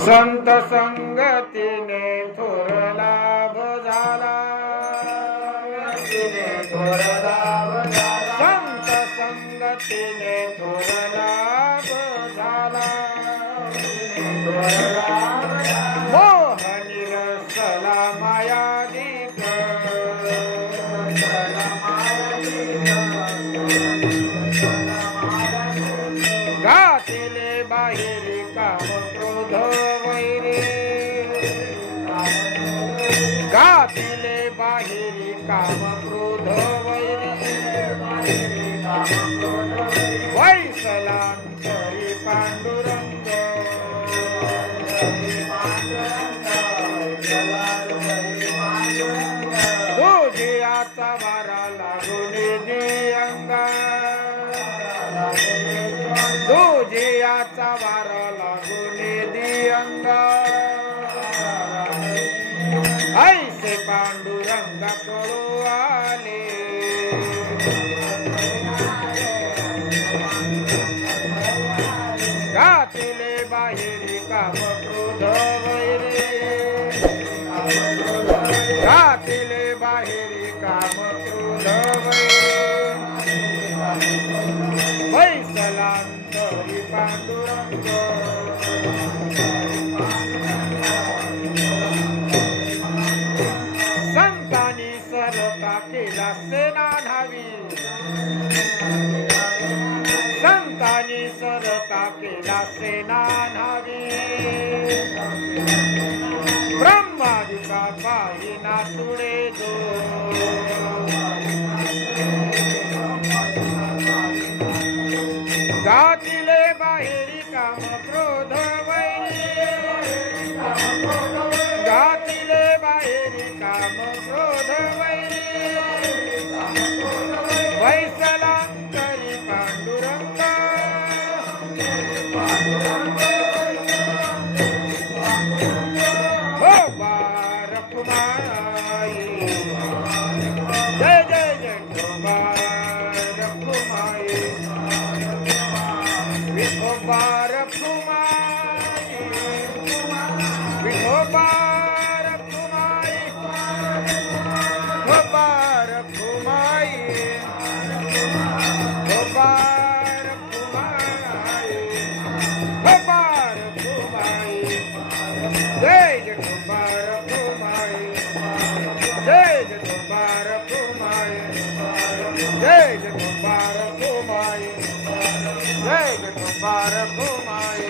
संत संगतीने थोर लाभ झाला, संत संगतीने थोर लाभ झाला, मोह निरसला मायाधिक, घातिले बाहेरी काम क्रोध वैरी, घातिले बाहेरी काम क्रोध वैरी, वैसलांतरी पांडुरंग, तुझियाचा वारा लागून अंगा, तुझियाचा वारा लागून अंगा, ऐसे पांडुरंगा कळू आले, घातिले बाहेरी काम क्रोध वैरी, घातिले बाहेरी काम क्रोध वैरी, वैसलांतरी पांडुरंग, संतांनी सरता केला सेना न्हावी, संतांनी सरता केला सेना न्हावी, ब्रह्मादिका पाहिना तुडे जो, घातिले बाहेरी काम क्रोध वैरी, घातिले बाहेरी काम क्रोध वैरी, वैसलांतरी पांडुरंग, हो बारकुमाई, जय जय जय हो बारकुमाई, विठो बारकुमाई, विठो बारकुमाई, हो बारकुमाई, हो बारकुमाई, हो बारकुमाई, जय जय हो बारकुमाई, जय जय हो बारकुमाई, जय जय हो बारकुमाई, जय जय हो बारकुमाई,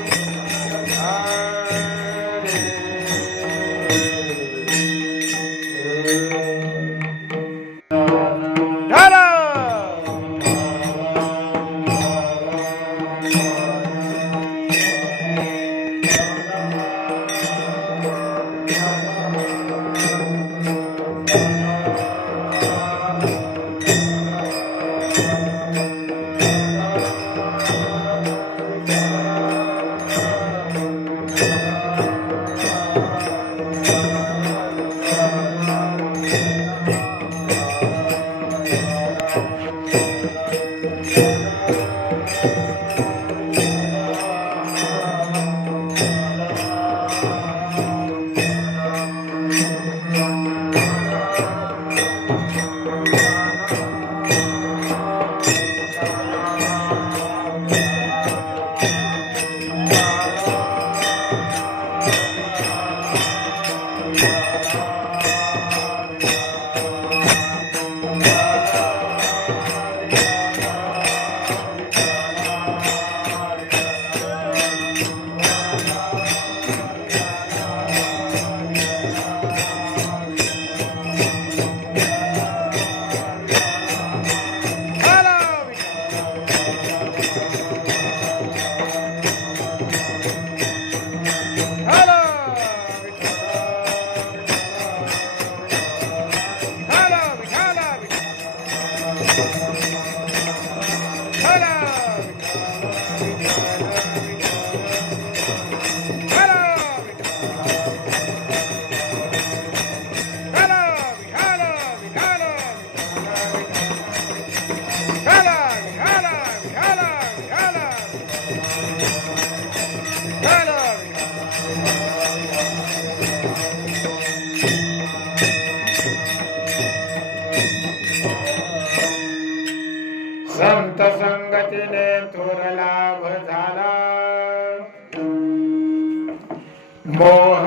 मोह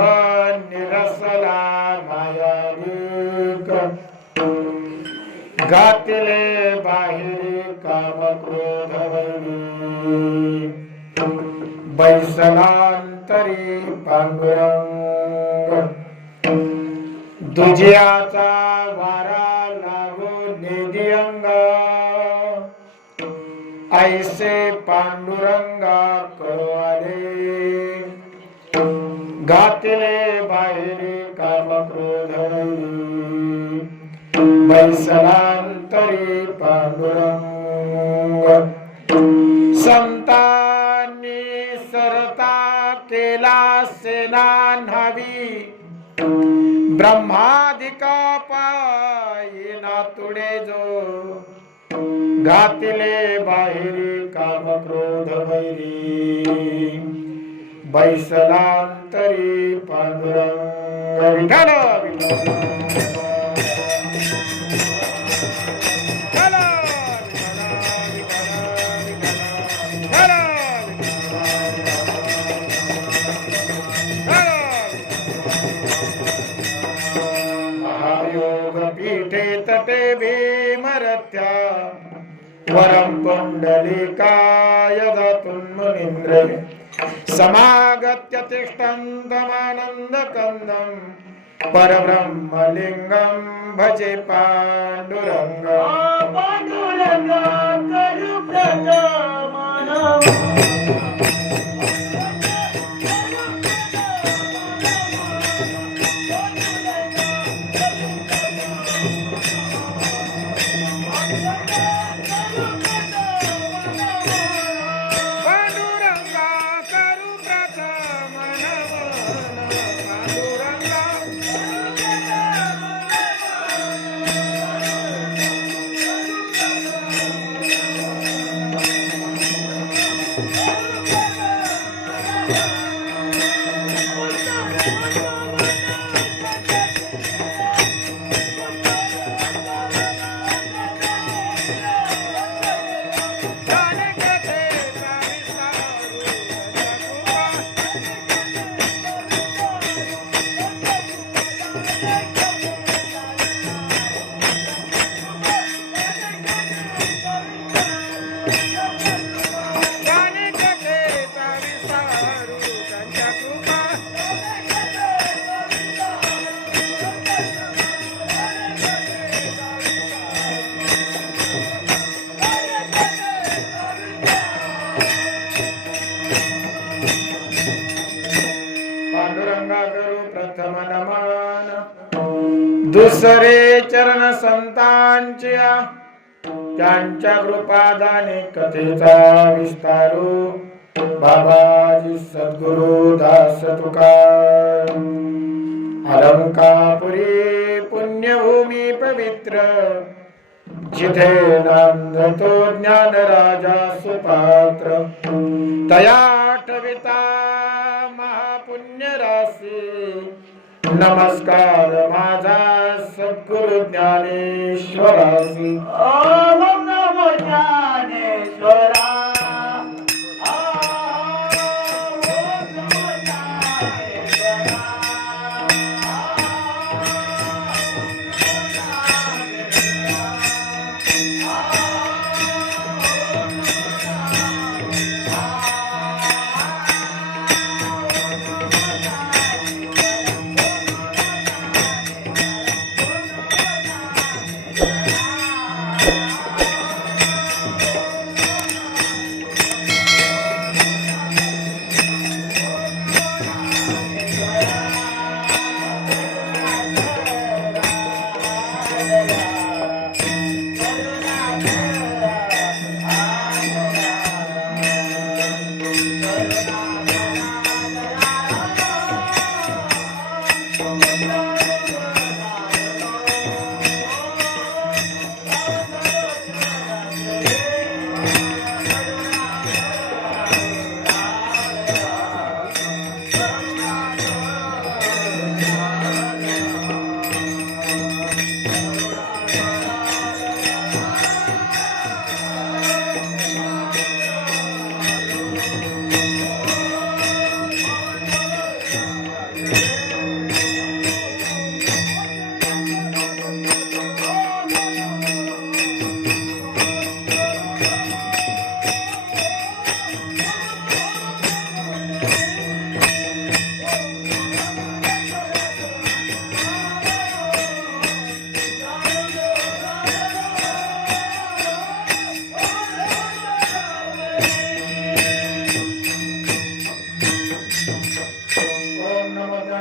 निरसला मायाविक घातले बाहेर काम क्रोध वैरी बैसलांतरी पांडुरंग दुजियाचा वारा लागो निधिअंग ऐसे पांडुरंगा कळवाले घातले बाहेर काम क्रोध बैसलांतरी पांडुरंग संतांनी सरता केला सेना न्हावी ब्रह्मादिका पायी तुडे जो घातले बाहेरी काम क्रोध वैरी बैसलांतरी पांडुरंग विठ्ठल महायोग पीठे तटे भीमरथ्या वरं पुंडलिकाय दतुन्मुनीन्द्र समागत्य तिष्ठन्तमानन्दकन्दं परब्रह्मलिङ्गं भजे पाण्डुरङ्ग पाण्डुरङ्ग करु प्रथमनं दुसरे चरण संतांच्या त्यांच्या कृपादाने कथेचा विस्तारू बाबाजी सद्गुरु दास तुकार अलंकापुरी पुण्यभूमी पवित्र जिथे नांदतो ज्ञान राजा सुपात्र तया आठविता महापुण्य राशी नमस्कार माझा सद्गुरु ज्ञानेश्वरासी ओम नमो ज्ञानेश्वरा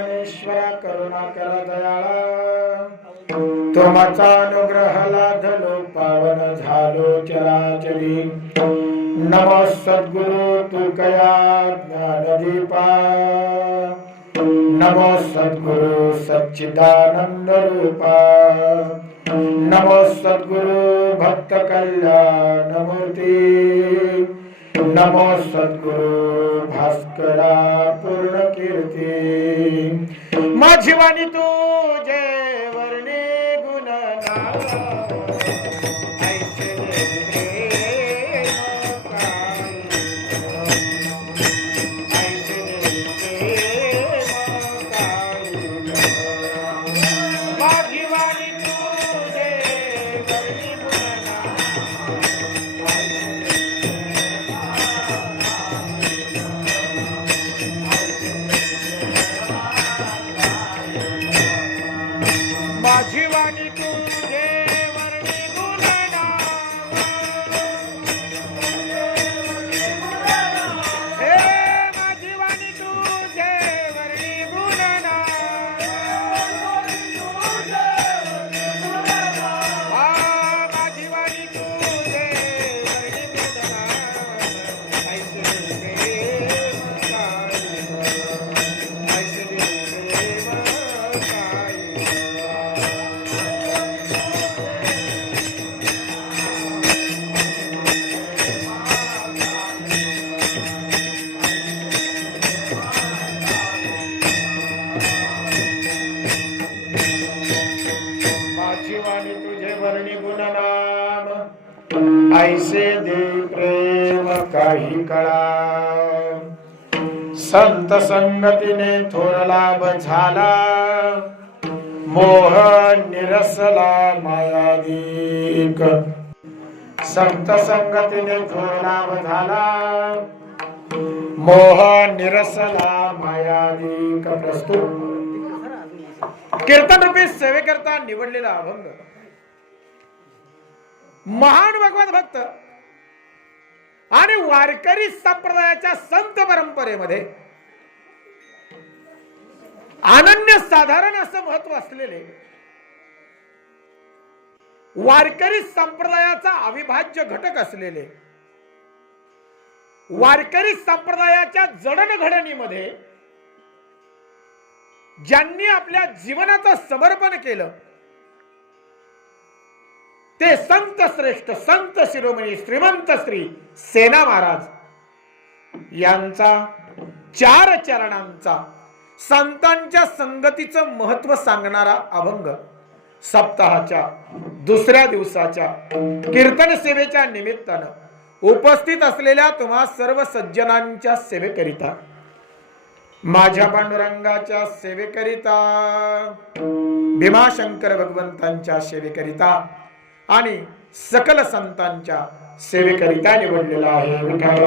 ज्ञानेश्वरा करुणा कर दयाळा तुमचा अनुग्रह लाधलो पावन झालो चराचरी नमो सद्गुरु तुकया ज्ञानदीपा नमो सद्गुरु सच्चिदानंद रूपा नमो सद्गुरु भक्त कल्याण मूर्ती नमो सद्गुरु भास्करा पूर्ण कीर्ती माझी वाणी तुझे वर्णे गुण ऐसे दे प्रेम काही कळा संत संगतीने थोर लाभ झाला मोह निरसला मायाधिक संत संगतीने थोर लाभ झाला मोह निरसला मायाधिक प्रस्तुत कीर्तन रूपी सेवेकरता निवडलेला अभंग महान भगवत भक्त आणि वारकरी संप्रदायाच्या संत परंपरेमध्ये अनन्य साधारण असं महत्व असलेले वारकरी संप्रदायाचा अविभाज्य घटक असलेले वारकरी संप्रदायाच्या जडणघडणीमध्ये ज्यांनी आपल्या जीवनाचं समर्पण केलं ते संत श्रेष्ठ संत शिरोमणी श्रीमंत श्री सेना महाराज यांचा 4 चरणांचा संतांच्या संगतीचं महत्व सांगणारा अभंग सप्ताहाच्या दुसऱ्या दिवसाच्या कीर्तन सेवेच्या निमित्तानं उपस्थित असलेल्या तुम्हा सर्व सज्जनांच्या सेवेकरिता माझ्या पांडुरंगाच्या सेवेकरिता भीमाशंकर भगवंतांच्या सेवेकरिता आणि सकल संतांच्या सेवेकरिता निवडलेला आहे विठ्ठल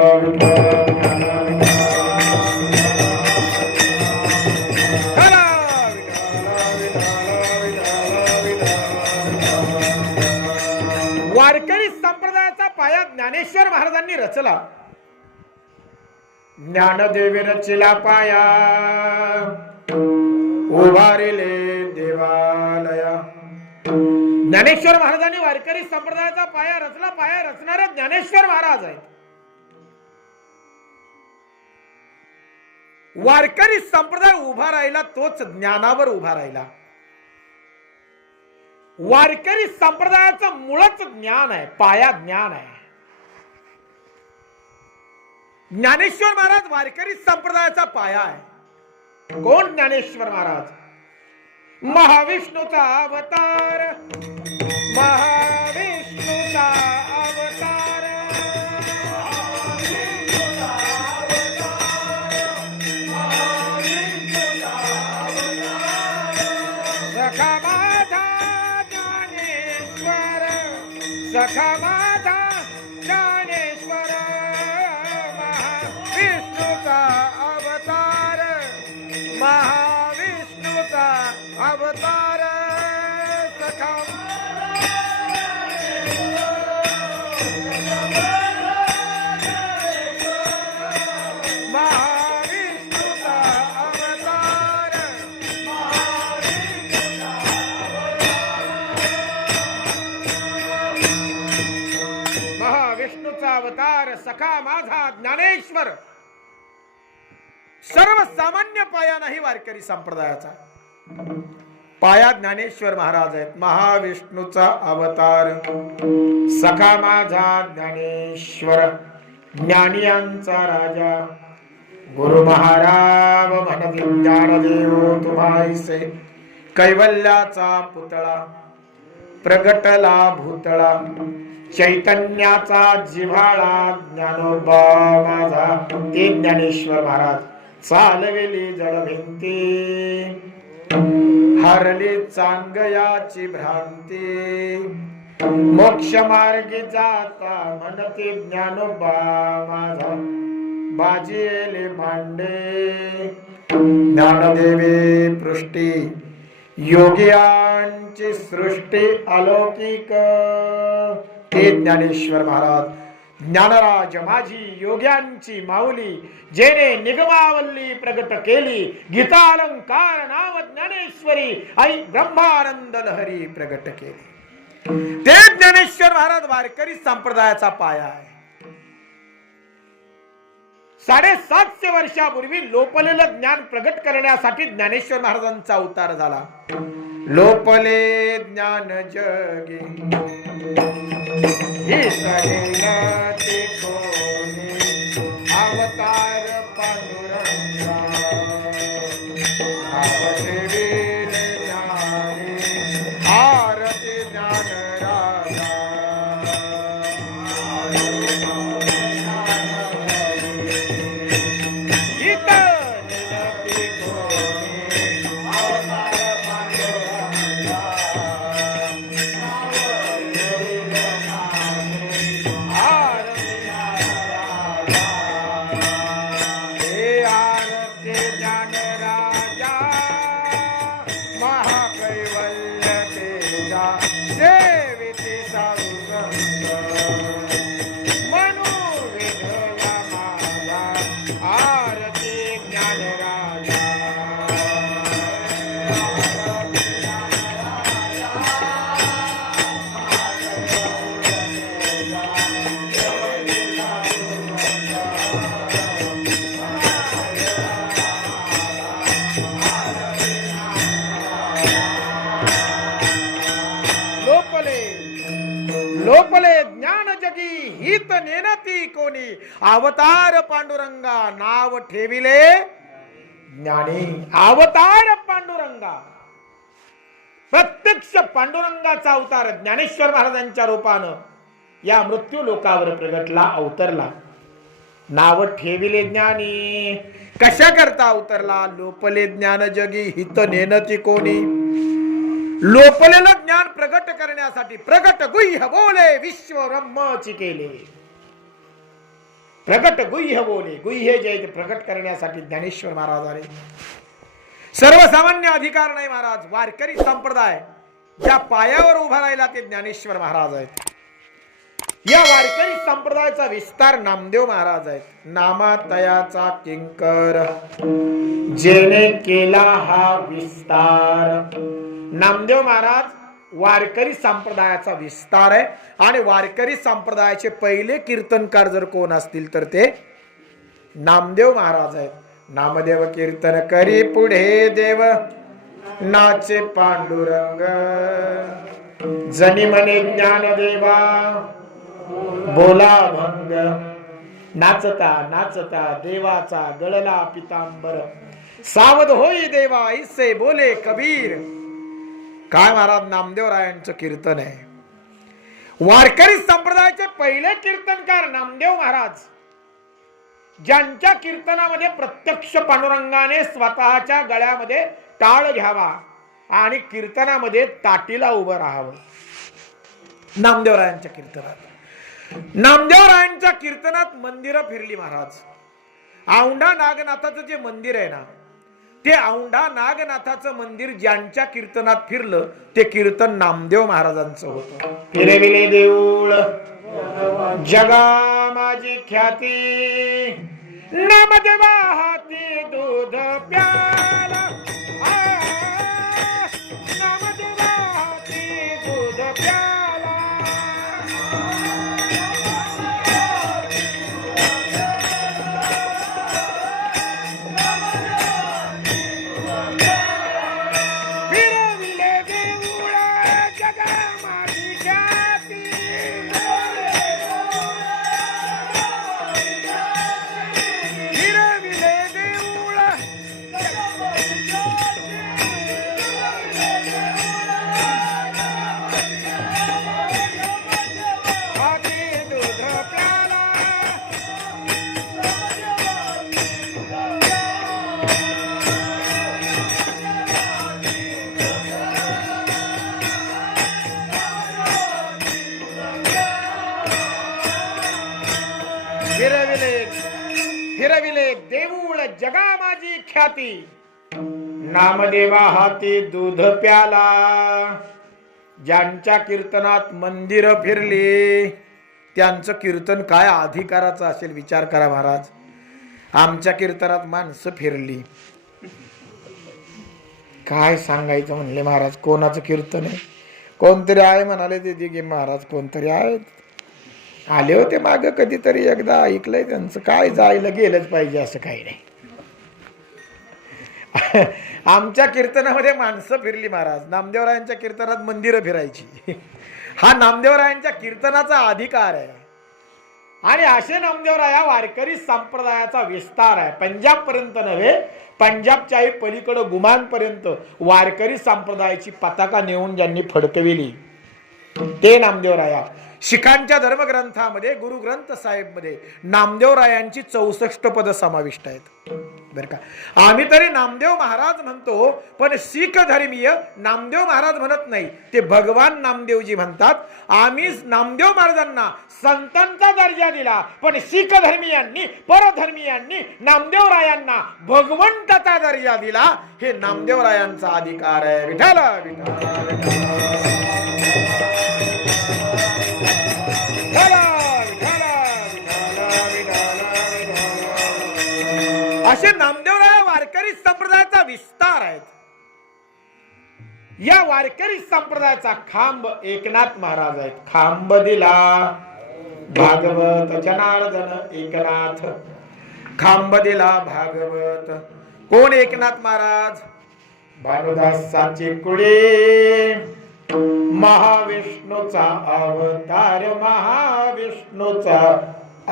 वारकरी संप्रदायाचा पाया ज्ञानेश्वर महाराजांनी रचला ज्ञानदेवी रचिला पाया उभारिले देवालया ज्ञानेश्वर महाराजांनी वारकरी संप्रदायाचा पाया रचला पाया रचणारे ज्ञानेश्वर महाराज आहेत वारकरी संप्रदाय उभा राहिला तोच ज्ञानावर उभा राहिला वारकरी संप्रदायाचं मूळच ज्ञान आहे पाया ज्ञान आहे ज्ञानेश्वर महाराज वारकरी संप्रदायाचा पाया आहे कोण ज्ञानेश्वर महाराज महाविष्णूचा अवतार महाविष्णूचा अवतार सखा माझा ज्ञानेश्वर सखा माझा ज्ञानेश्वर महाविष्णूचा अवतार महाविष्णूचा अवतार सखा महाविष्णूचा अवतार सखा माझा ज्ञानेश्वर. सर्वसामान्य पाया नाही वारकरी संप्रदायाचा. पाया ज्ञानेश्वर महाराज आहेत. महाविष्णूचा अवतार सखा माझा ज्ञानेश्वर, ज्ञानियांचा राजा. गुरु महाराज म्हणती ज्ञानदेव तुम्हाईसे, कैवल्याचा पुतळा प्रगटला भूतळा. चैतन्याचा जिव्हाळा ज्ञानोबा माझा. ते ज्ञानेश्वर महाराज चालवेली जड भिंती, हरली चांगयाची भ्रांती. मोक्ष मार्गी जाता म्हणते ज्ञानोबा माझा. बाजीले मांडे ज्ञानदेवी पृष्टी, योगियांची सृष्टी अलौकिक. ते ज्ञानेश्वर महाराज. ज्ञानराज माझी योग्यांची माऊली, जेने निगमावल्ली प्रगट केली. गीतालंकार नाव ज्ञानेश्वरी, आई ब्रह्मानंद लहरी प्रगट केली. ते ज्ञानेश्वर महाराज वारकरी संप्रदायाचा पाया आहे. 750 वर्षापूर्वी लोपलेलं ज्ञान प्रगट करण्यासाठी ज्ञानेश्वर महाराजांचा अवतार झाला. लोपले ज्ञान जगी अवतार पांडुरंगा. आरती ज्ञान राजा. लोपले ज्ञान जगी हित नेनती कोणी. अवतार पांडुरंगा नाव ठेविले ज्ञानी. अवतार पांडुरंगा, प्रत्यक्ष पांडुरंगाचा अवतार ज्ञानेश्वर महाराजांच्या रूपानं या मृत्यू लोकावर प्रगटला, अवतरला. नाव ठेविले ज्ञानी. कशा करता अवतरला? लोपले ज्ञान जगी हित नेनती कोणी. लोपलेलं ज्ञान प्रगट करण्यासाठी प्रगट गुह्य बोले विश्व ब्रह्मची केले. प्रगट गुह्य बोले, गुह्य जे प्रगट करण्यासाठी ज्ञानेश्वर महाराज आले. सर्वसामान्य अधिकार नाही महाराज. वारकरी संप्रदाय ज्या पायावर उभा राहिला ते ज्ञानेश्वर महाराज आहेत. या वारकरी संप्रदायाचा विस्तार नामदेव महाराज आहेत. नामातयाचा किंकर जेने केला हा विस्तार. नामदेव महाराज वारकरी संप्रदायाचा विस्तार आहे. आणि वारकरी संप्रदायाचे पहिले कीर्तनकार जर कोण असतील तर ते नामदेव महाराज आहेत. नामदेव कीर्तन करी पुढे देव नाचे पांडुरंग. जनी म्हणे ज्ञानदेवा बोला भंग. नाचता नाचता देवाचा गळला पितांबर. सावध होई देवा ऐसे बोले कबीर. काय महाराज नामदेव रायांचं कीर्तन आहे. वारकरी संप्रदायाचे पहिले कीर्तनकार नामदेव महाराज, ज्यांच्या कीर्तनामध्ये प्रत्यक्ष पांडुरंगाने स्वतःच्या गळ्यामध्ये टाळ घ्यावा आणि कीर्तनामध्ये ताटीला उभं राहावं. नामदेवरायांच्या कीर्तनात, नामदेवरायांच्या कीर्तनात मंदिरं फिरली महाराज. औंढा नागनाथाचं जे मंदिर आहे ना, ते औंढा नागनाथाचं मंदिर ज्यांच्या कीर्तनात फिरलं ते कीर्तन नामदेव महाराजांचं होतं. फिरविले देऊळ जगा माझी ख्याती, नामदेवा हाती दूध प्याला. नामदेवा हाती दूध प्याला. देऊळ जगा माझी ख्याती, नामदेवा हाती दूध प्याला. ज्यांच्या कीर्तनात मंदिर फिरली त्यांचं कीर्तन काय अधिकाराचं असेल विचार करा महाराज. आमच्या कीर्तनात माणसं फिरली, काय सांगायचं म्हणले महाराज. कोणाचं कीर्तन आहे? कोणतरी आहे म्हणाले ते गे महाराज, कोणतरी आहेत आले होते माग, कधीतरी एकदा ऐकलंय त्यांचं. काय जायला गेलंच पाहिजे असं काही नाही. आमच्या कीर्तनामध्ये माणसं फिरली महाराज. नामदेवरायांच्या कीर्तनात मंदिरं फिरायची. हा नामदेवरायांच्या कीर्तनाचा अधिकार आहे. आणि असे नामदेवराया वारकरी संप्रदायाचा विस्तार आहे. पंजाब पर्यंत नव्हे, पंजाबच्याही पलीकडे गुमानपर्यंत वारकरी संप्रदायाची पताका नेऊन ज्यांनी फडकविली ते नामदेवराया. शिखांच्या धर्मग्रंथामध्ये गुरु ग्रंथ साहेब मध्ये नामदेवरायांची 64 पद समाविष्ट आहेत बर का. आम्ही तरी नामदेव महाराज म्हणतो, पण शीख धर्मीय नामदेव महाराज म्हणत नाही, ते भगवान नामदेवजी म्हणतात. आम्ही नामदेव महाराजांना संतांचा दर्जा दिला, पण शीख धर्मीयांनी परधर्मीयांनी नामदेवरायांना भगवंताचा दर्जा दिला. हे नामदेवरायांचा अधिकार आहे. विठ्ठल असे नामदेवराय वारकरी संप्रदायाचा विस्तार आहेत. या वारकरी संप्रदायाचा खांब एकनाथ महाराज आहेत. खांब दिला भागवत जनार्दन एकनाथ, खांब दिला भागवत. कोण एकनाथ महाराज? भानुदासाचे कुळे, महाविष्णूचा अवतार, महाविष्णूचा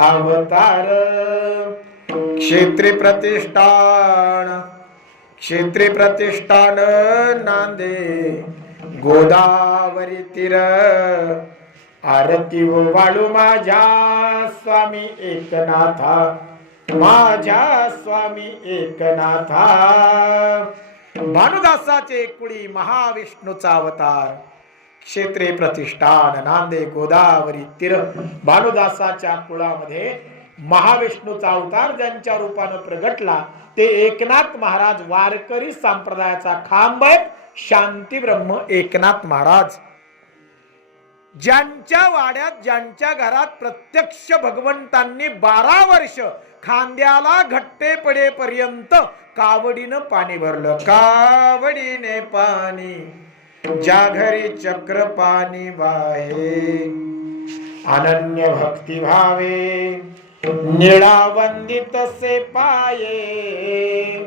अवतार. क्षेत्री प्रतिष्ठान, क्षेत्री प्रतिष्ठान नांदे गोदावरी तीर. आरती वाळू माझ्या स्वामी एकनाथा, माझ्या स्वामी एकनाथा. भानुदासाचे कुळी, महाविष्णूचा अवतार, क्षेत्रे प्रतिष्ठान नांदे गोदावरी तीर. भानुदासाच्या कुळामध्ये महाविष्णूचा अवतार ज्यांच्या रूपानं प्रगटला ते एकनाथ महाराज वारकरी संप्रदायाचा खांब आहेत. शांती ब्रह्म एकनाथ महाराज. ज्यांच्या वाड्यात ज्यांच्या घरात प्रत्यक्ष भगवंतांनी 12 वर्ष खांद्याला घट्टे पडेपर्यंत कावडीनं पाणी भरलं. कावडीने पाणी ज्या घरी चक्र पाणी वाहे, अनन्य भक्ती भावे निळा वंदित से पाये.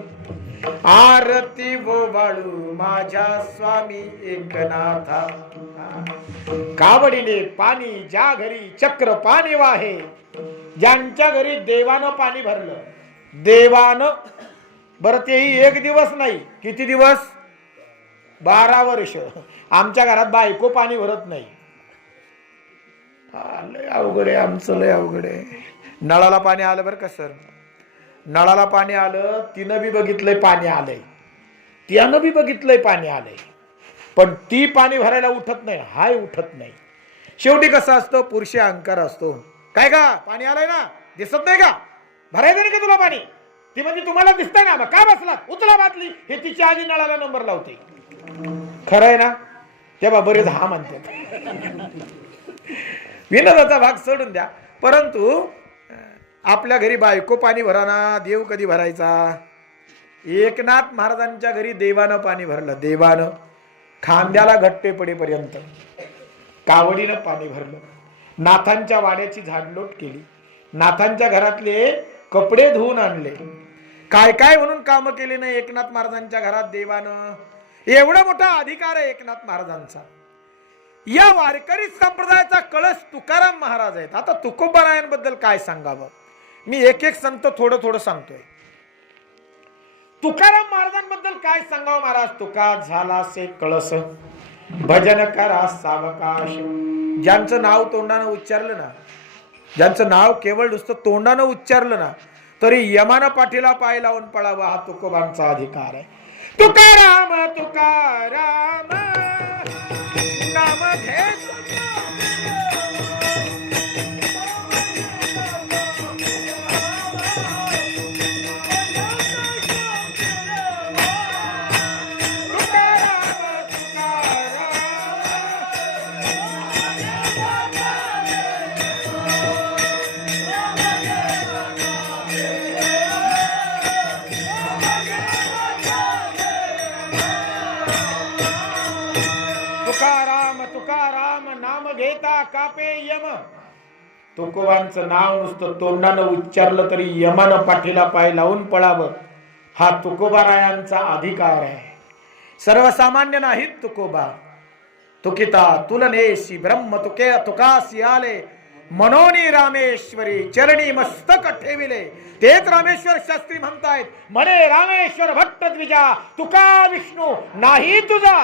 आरती वाळू माझ्या स्वामी एकनाथा. कावडीने पाणी ज्या घरी चक्र पाणी वाहे, ज्यांच्या घरी देवानं पाणी भरलं. देवानं बरं, तेही एक दिवस नाही, किती दिवस? 12 वर्ष. आमच्या घरात बायको पाणी भरत नाही. लय अवघड आहे आमचं, लय अवघड आहे. नळाला पाणी आलं बरं का सर, नळाला पाणी आलं. तिनं बी बघितलंय पाणी आलंय, त्यानं बी बघितलंय पाणी आलंय, पण ती पाणी भरायला उठत नाही, हाय उठत नाही. शेवटी कसं असतं, पुरुषी अहंकार असतो. काय का पाणी आलंय ना, दिसत नाही का, भरायचं नाही का तुला पाणी? ती म्हणजे तुम्हाला दिसतंय ना, मग का बसलात, उचला बाटली. हे तिच्या आधी नळाला नंबर लावते. खरं आहे ना? तेव्हा बरेच हा म्हणतात. विनोदाचा भाग सोडून द्या. परंतु आपल्या घरी बायको पाणी भराना, देव कधी भरायचा? एकनाथ महाराजांच्या घरी देवानं पाणी भरलं. देवानं खांद्याला घट्टे पडेपर्यंत कावडीनं पाणी भरलं. नाथांच्या वाड्याची झाडलोट केली. नाथांच्या घरातले कपडे धुवून आणले. काय काय म्हणून काम केले ना एकनाथ महाराजांच्या घरात देवानं. एवढा मोठा अधिकार आहे एकनाथ महाराजांचा. या वारकरी संप्रदायाचा कळस तुकाराम महाराज आहेत. आता तुकोबारायांबद्दल काय सांगावं, मी एक एक संत थोडं थोडं सांगतोय. तुकाराम महाराजांबद्दल काय सांगावं महाराज. तुका झाला से कळस, भजन करा सावकाश. ज्यांचं नाव तोंडानं उच्चारलं ना, ज्यांचं नाव केवळ नुसतं तोंडानं उच्चारलं ना, तरी यमाना पाठीला पाय लावून पळावा, हा तुकोबांचा अधिकार आहे. तुकाराम तुकाराम नाम घे. घेता कापे यम. तुकोबांचं नाव नुसतं तोंडानं उच्चारलं तरी यमानं पाठीला पाय लावून पळावं, हा तुकोबारायांचा अधिकार आहे. सर्वसामान्य नाहीत तुकोबा. तुकिता तुलनेशी ब्रह्म तुके तुकासी आले, मनोनी रामेश्वरी चरणी मस्तक ठेविले. तेच रामेश्वर शास्त्री म्हणतायत, म्हणे रामेश्वर भट्ट द्विजा तुका विष्णू नाही तुझा.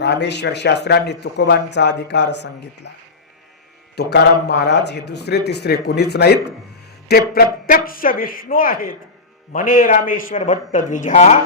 रामेश्वर शास्त्र्यांनी तुकोबांचा अधिकार सांगितला. तुकाराम महाराज हे दुसरे तिसरे कुणीच नाहीत, ते प्रत्यक्ष विष्णू आहेत. म्हणे रामेश्वर भट्ट द्विजा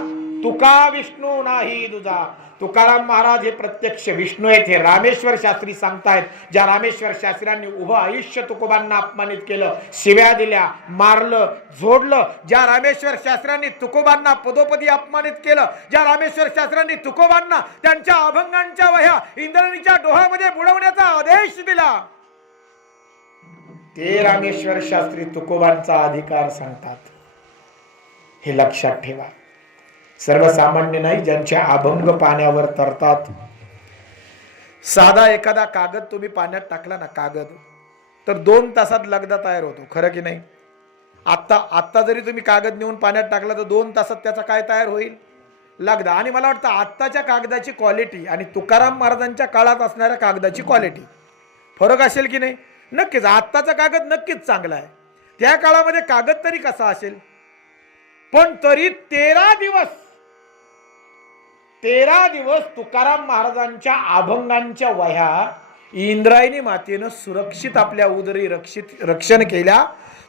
तुका विष्णू नाही तुझा. तुकाराम महाराज हे प्रत्यक्ष विष्णू आहेत, हे रामेश्वर शास्त्री सांगतायत. ज्या रामेश्वर शास्त्र्यांनी उभं आयुष्य तुकोबांना अपमानित केलं, शिव्या दिल्या, मारलं, झोडलं, ज्या रामेश्वर शास्त्र्यांनी तुकोबांना पदोपदी अपमानित केलं, ज्या रामेश्वर शास्त्र्यांनी तुकोबांना त्यांच्या अभंगांच्या वह्या इंद्राणीच्या डोहामध्ये बुडवण्याचा आदेश दिला, ते रामेश्वर शास्त्री तुकोबांचा अधिकार सांगतात. हे लक्षात ठेवा. सर्वसामान्य नाही, ज्यांचे अभंग पाण्यावर तरतात. साधा एखादा कागद तुम्ही पाण्यात टाकला ना, कागद, तर 2 तासात लगदा तयार होतो. खरं की नाही? आत्ता जरी तुम्ही कागद नेऊन पाण्यात टाकला तर 2 तासात त्याचा काय तयार होईल? लगदा. आणि मला वाटतं आत्ताच्या कागदाची क्वालिटी आणि तुकाराम महाराजांच्या काळात असणाऱ्या कागदाची क्वालिटी फरक असेल की नाही? नक्कीच. आत्ताचा कागद नक्कीच चांगला आहे. त्या काळामध्ये कागद तरी कसा असेल, पण तरी 13 दिवस तुकाराम महाराजांच्या अभंगांच्या वह्या इंद्रायणी मातेनं सुरक्षित आपल्या उदरी रक्षण केल्या.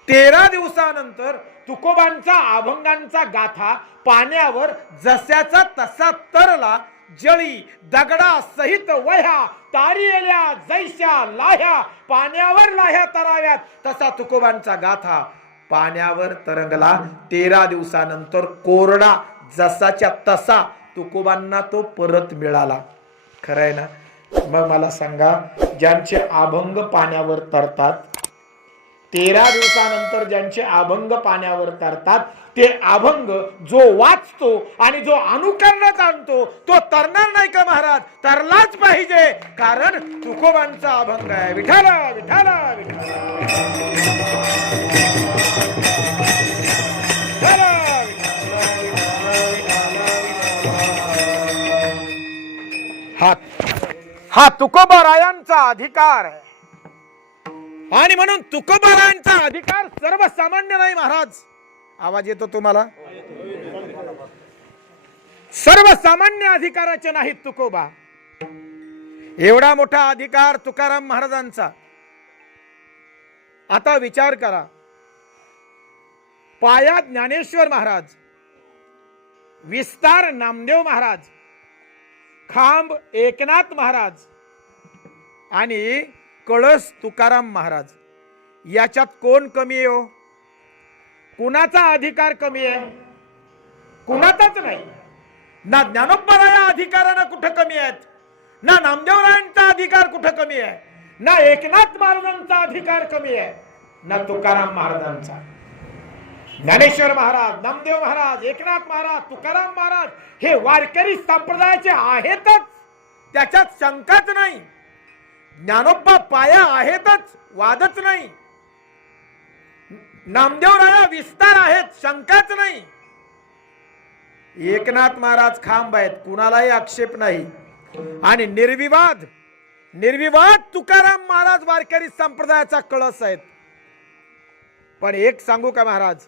13 दिवसानंतर तुकोबांचा अभंगांचा गाथा पाण्यावर जशाचा तसा तरला. जळी दगडा सहित वह्या तारियल्या जैश्या लाह्या, पाण्यावर लाह्या तराव्यात तसा तुकोबांचा गाथा पाण्यावर तरंगला. 13 दिवसानंतर कोरडा जसाच्या तसा तुकोबांना तो परत मिळाला. खरं आहे ना? मग मला सांगा, ज्यांचे अभंग पाण्यावर तरतात, 13 दिवसानंतर ज्यांचे अभंग पाण्यावर तरतात, ते अभंग जो वाचतो आणि जो अनुकरणात आणतो तो तरणार नाही का महाराज? तरलाच पाहिजे, कारण तुकोबांचा अभंग आहे. विठाला विठाला हा तुकोबारायांचा अधिकार आहे. आणि म्हणून तुकोबारायांचा अधिकार सर्वसामान्य नाही महाराज. आवाज येतो तुम्हाला? सर्वसामान्य अधिकाराचे नाहीत तुकोबा. एवढा मोठा अधिकार तुकाराम महाराजांचा. आता विचार करा, पाया ज्ञानेश्वर महाराज, विस्तार नामदेव महाराज, खांब एकनाथ महाराज आणि कळस तुकाराम महाराज. याच्यात कोण कमी आहे हो? कुणाचा अधिकार कमी आहे? कुणाचाच नाही. ना ज्ञानोबाराया अधिकारानं कुठं कमी आहेत, ना नामदेवरायांचा अधिकार कुठं कमी आहे, ना एकनाथ महाराजांचा अधिकार कमी आहे, ना तुकाराम महाराजांचा. ज्ञानेश्वर महाराज, नामदेव महाराज, एकनाथ महाराज, तुकाराम महाराज हे वारकरी संप्रदायाचे आहेतच, त्याच्यात शंकाच नाही. ज्ञानोबा पाया आहेतच, वादच नाही. नामदेवराया विस्तार आहेत, शंकाच नाही. एकनाथ महाराज खांब आहेत, कुणालाही आक्षेप नाही. आणि निर्विवाद तुकाराम महाराज वारकरी संप्रदायाचा कळस आहेत. पण एक सांगू का महाराज,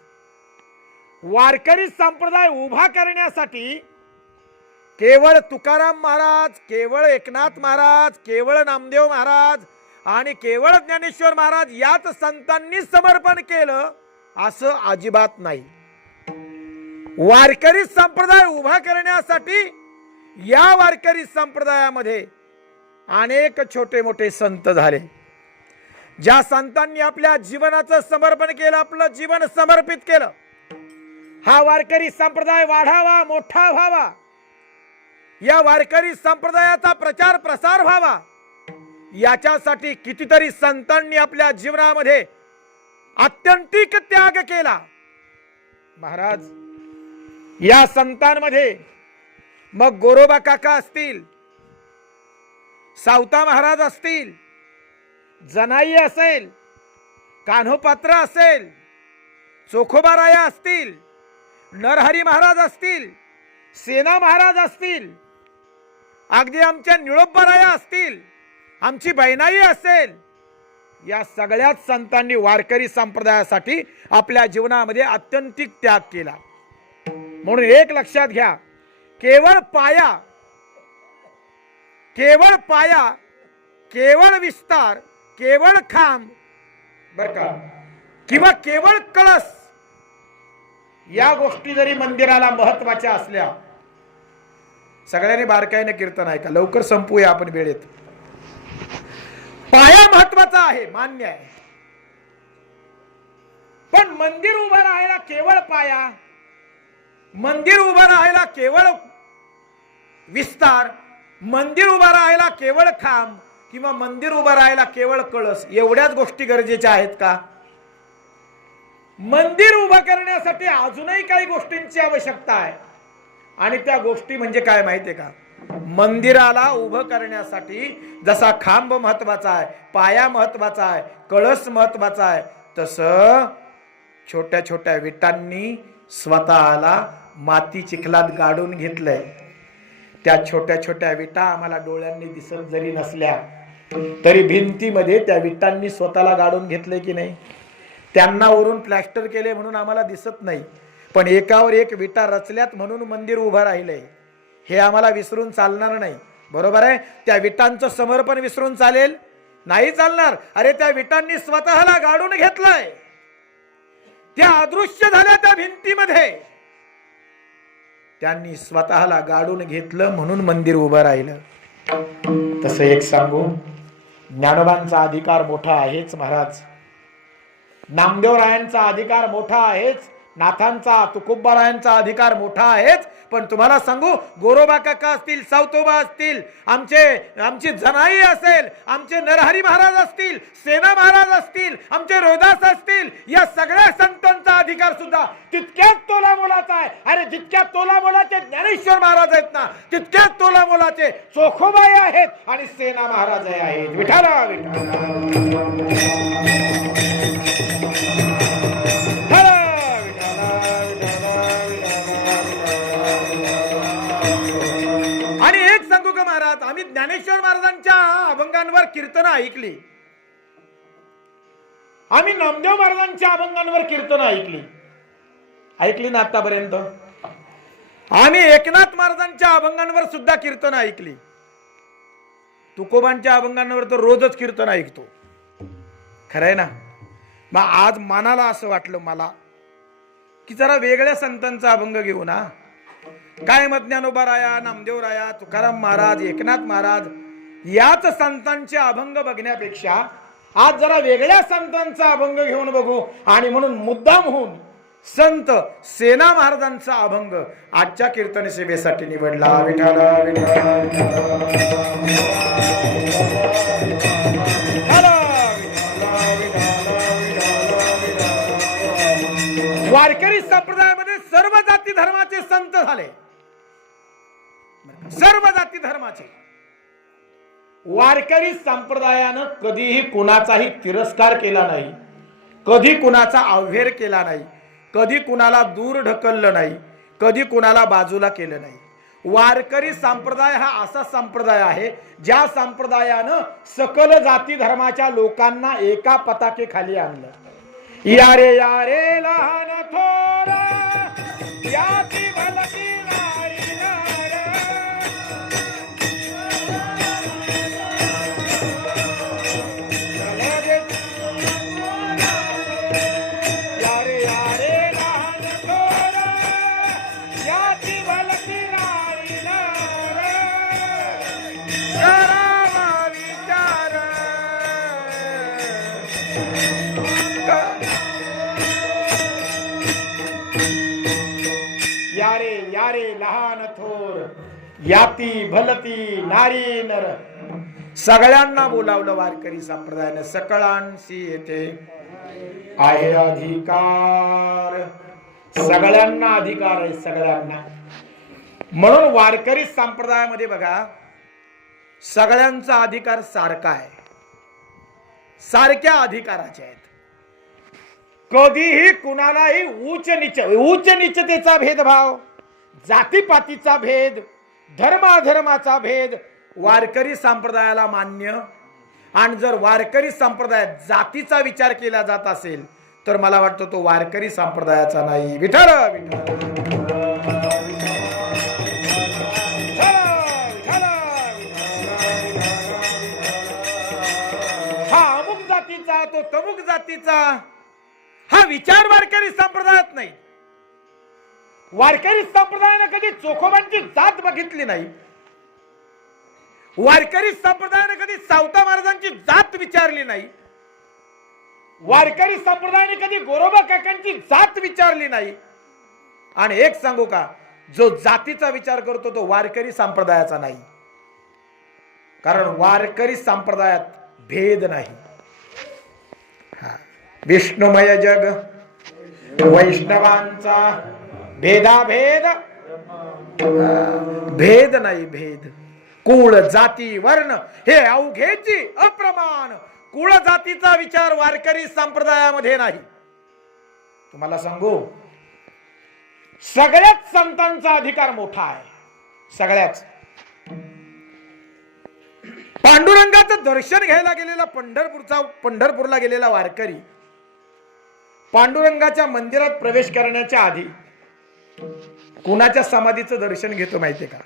वारकरी संप्रदाय उभा करण्यासाठी केवळ तुकाराम महाराज, केवळ एकनाथ महाराज, केवळ नामदेव महाराज आणि केवळ ज्ञानेश्वर महाराज याच संतांनी समर्पण केलं असं अजिबात नाही. वारकरी संप्रदाय उभा करण्यासाठी या वारकरी संप्रदायामध्ये अनेक छोटे मोठे संत झाले. ज्या संतांनी आपल्या जीवनाचं समर्पण केलं, आपलं जीवन समर्पित केलं, हा वारकरी संप्रदाय वाढावा, मोठा व्हावा, या वारकरी संप्रदायाचा प्रचार प्रसार व्हावा, याच्यासाठी कितीतरी संतांनी आपल्या जीवनामध्ये आत्यंतिक त्याग केला. महाराज, या संतांमध्ये मग गोरोबा काका असतील, सावता महाराज असतील, जनाई असेल, कान्होपात्र असेल, चोखोबाराया असतील, नरहरी महाराज असतील, सेना महाराज असतील, अगदी आमच्या निळोबाराया असतील, आमची बहिणाई असेल, या सगळ्याच संतांनी वारकरी संप्रदायासाठी आपल्या जीवनामध्ये आत्यंतिक त्याग केला. म्हणून एक लक्षात घ्या, केवळ पाया, केवळ पाया, केवळ विस्तार, केवळ खांब बर का, किंवा केवळ कळस, या गोष्टी जरी मंदिराला महत्वाच्या असल्या, सगळ्यांनी बारकाईने कीर्तन ऐका, लवकर संपूया आपण वेळेत. पाया महत्वाचा आहे, मान्य आहे, पण मंदिर उभं राहायला केवळ पाया, मंदिर उभं राहायला केवळ विस्तार, मंदिर उभं राहायला केवळ खांब, किंवा मंदिर उभं राहायला केवळ कळस, एवढ्याच गोष्टी गरजेच्या आहेत का? मंदिर उभं करण्यासाठी अजूनही काही गोष्टींची आवश्यकता आहे. आणि त्या गोष्टी म्हणजे काय माहितीये का? मंदिराला उभं करण्यासाठी जसा खांब महत्वाचा आहे, पाया महत्वाचा आहे, कळस महत्वाचा आहे, तसं छोट्या छोट्या विटांनी स्वतःला माती चिखलात गाडून घेतलंय. त्या छोट्या छोट्या विटा आम्हाला डोळ्यांनी दिसत जरी नसल्या तरी भिंतीमध्ये त्या विटांनी स्वतःला गाडून घेतलंय की नाही? त्यांना वरून प्लॅस्टर केले म्हणून आम्हाला दिसत नाही, पण एकावर एक विटा रचल्यात म्हणून मंदिर उभं राहिलंय. हे आम्हाला विसरून चालणार नाही, बरोबर आहे? त्या विटांचं समर्पण विसरून चालेल? नाही चालणार. अरे त्या विटांनी स्वतःला गाडून घेतलंय, त्या अदृश्य झाल्या त्या भिंतीमध्ये, त्यांनी स्वतःला गाडून घेतलं म्हणून मंदिर उभं राहिलं. तसं एक सांगू, ज्ञानोबांचा अधिकार मोठा आहेच महाराज, नामदेवरायांचा अधिकार मोठा आहेच, नाथांचा तुकोबारायांचा अधिकार मोठा आहेच, पण तुम्हाला सांगू, गोरोबा काका असतील, सावतोबा असतील, आमची जनाई असेल, आमचे नरहरी महाराज असतील, सेना महाराज असतील, आमचे रोहिदास असतील, या सगळ्या संतांचा अधिकार सुद्धा तितक्याच तोला मोलाचा आहे. अरे जितक्या तोला मोलाचे ज्ञानेश्वर महाराज आहेत ना, तितक्याच तोला मोलाचे चोखोबाई आहेत आणि सेना महाराज आहेत. विठाला विठाला महाराज, आम्ही ज्ञानेश्वर महाराजांच्या अभंगांवर कीर्तन ऐकली, आम्ही नामदेव महाराजांच्या अभंगांवर कीर्तन ऐकली ना आतापर्यंत. आम्ही एकनाथ महाराजांच्या अभंगांवर सुद्धा कीर्तन ऐकली, तुकोबांच्या अभंगांवर तर रोजच कीर्तन ऐकतो. खरंय ना? मग आज मनाला असं वाटलं मला की जरा वेगळ्या संतांचा अभंग घेऊ ना. काय मत ज्ञानोबाराया, नामदेवराया, तुकाराम महाराज, एकनाथ महाराज याच संतांचे अभंग बघण्यापेक्षा आज जरा वेगळ्या संतांचा अभंग घेऊन बघू. आणि म्हणून मुद्दाम होऊन संत सेना महाराजांचा अभंग आजच्या कीर्तन सेवेसाठी निवडला. विठाला वारकरी संप्रदायामध्ये सर्व जाती धर्माचे संत झाले, सर्व जाती धर्माचे. वारकरी संप्रदायानं कधीही कुणाचाही तिरस्कार केला नाही, कधी कुणाचा अवहेर केला नाही, कधी कुणाला दूर ढकललं नाही, कधी कुणाला बाजूला केलं नाही. वारकरी संप्रदाय हा असा संप्रदाय आहे ज्या संप्रदायानं सकल जाती धर्माच्या लोकांना एका पताकेखाली आणलं. यारे यारे लहान थोर याती भलती नारी नार, यारे यारे लहान थोर याती भलती नारी नार, करावा विचार यारे यारे लहान थोर याती भलती नारी नर. सगळ्यांना बोलावलं वारकरी संप्रदायाने, सकळांशी येथे आहे अधिकार, सगळ्यांना अधिकार आहे, सगळ्यांना. म्हणून वारकरी संप्रदायामध्ये बघा, सगळ्यांचा अधिकार सारखा आहे, सारख्या अधिकाराचे आहेत. कधीही कुणालाही उच्च नीचतेचा भेदभाव, जातीपातीचा भेद, धर्माधर्माचा भेद वारकरी संप्रदायाला मान्य. आणि जर वारकरी संप्रदायात जातीचा विचार केला जात असेल तर मला वाटतं तो वारकरी संप्रदायाचा नाही. विठ्ठल हा अमुक जातीचा, तो तमुक जातीचा, हा विचार वारकरी संप्रदायात नाही. वारकरी संप्रदायाने कधी चोखोबांची जात बघितली नाही. वारकरी संप्रदायाने कधी सावता महाराजांची जात विचारली नाही. वारकरी संप्रदायाने कधी गोरोबा काकांची जात विचारली नाही. आणि एक सांगू का, जो जातीचा विचार करतो तो वारकरी संप्रदायाचा नाही. कारण वारकरी संप्रदायात भेद नाही. विष्णुमय जग वैष्णवांचा भेदाभेद, भेद नाही भेद. कुळ जाती वर्ण हे अवघेची अप्रमाण. कुळ जातीचा विचार वारकरी संप्रदायामध्ये नाही. तुम्हाला सांगू, सगळ्याच संतांचा अधिकार मोठा आहे, सगळ्याच. पांडुरंगाचं दर्शन घ्यायला गेलेला पंढरपूरला गेलेला वारकरी पांडुरंगाच्या मंदिरात प्रवेश करण्याच्या आधी कुणाच्या समाधीचं दर्शन घेतो माहितीये का?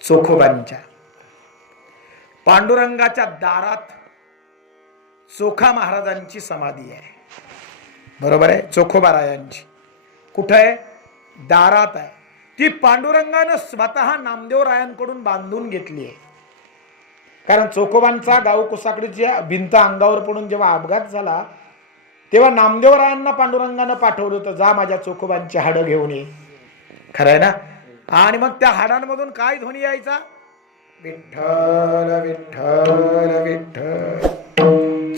चोखोबांच्या. पांडुरंगाच्या दारात चोखा महाराजांची समाधी आहे, बरोबर आहे? चोखोबारायांची कुठे आहे? दारात आहे. ती पांडुरंगानं स्वतः नामदेवरायांकडून बांधून घेतली आहे. कारण चोखोबांचा गाव कुसाकडीची भिंत अंगावर पडून जेव्हा अपघात झाला तेव्हा नामदेवरायांना पांडुरंगानं पाठवलं होतं, जा माझ्या चोखोबांची हाडं घेऊन ये. खरं आहे ना? आणि मग त्या हाडांमधून काय ध्वनी यायचा? विठ्ठल विठ्ठल विठ्ठल.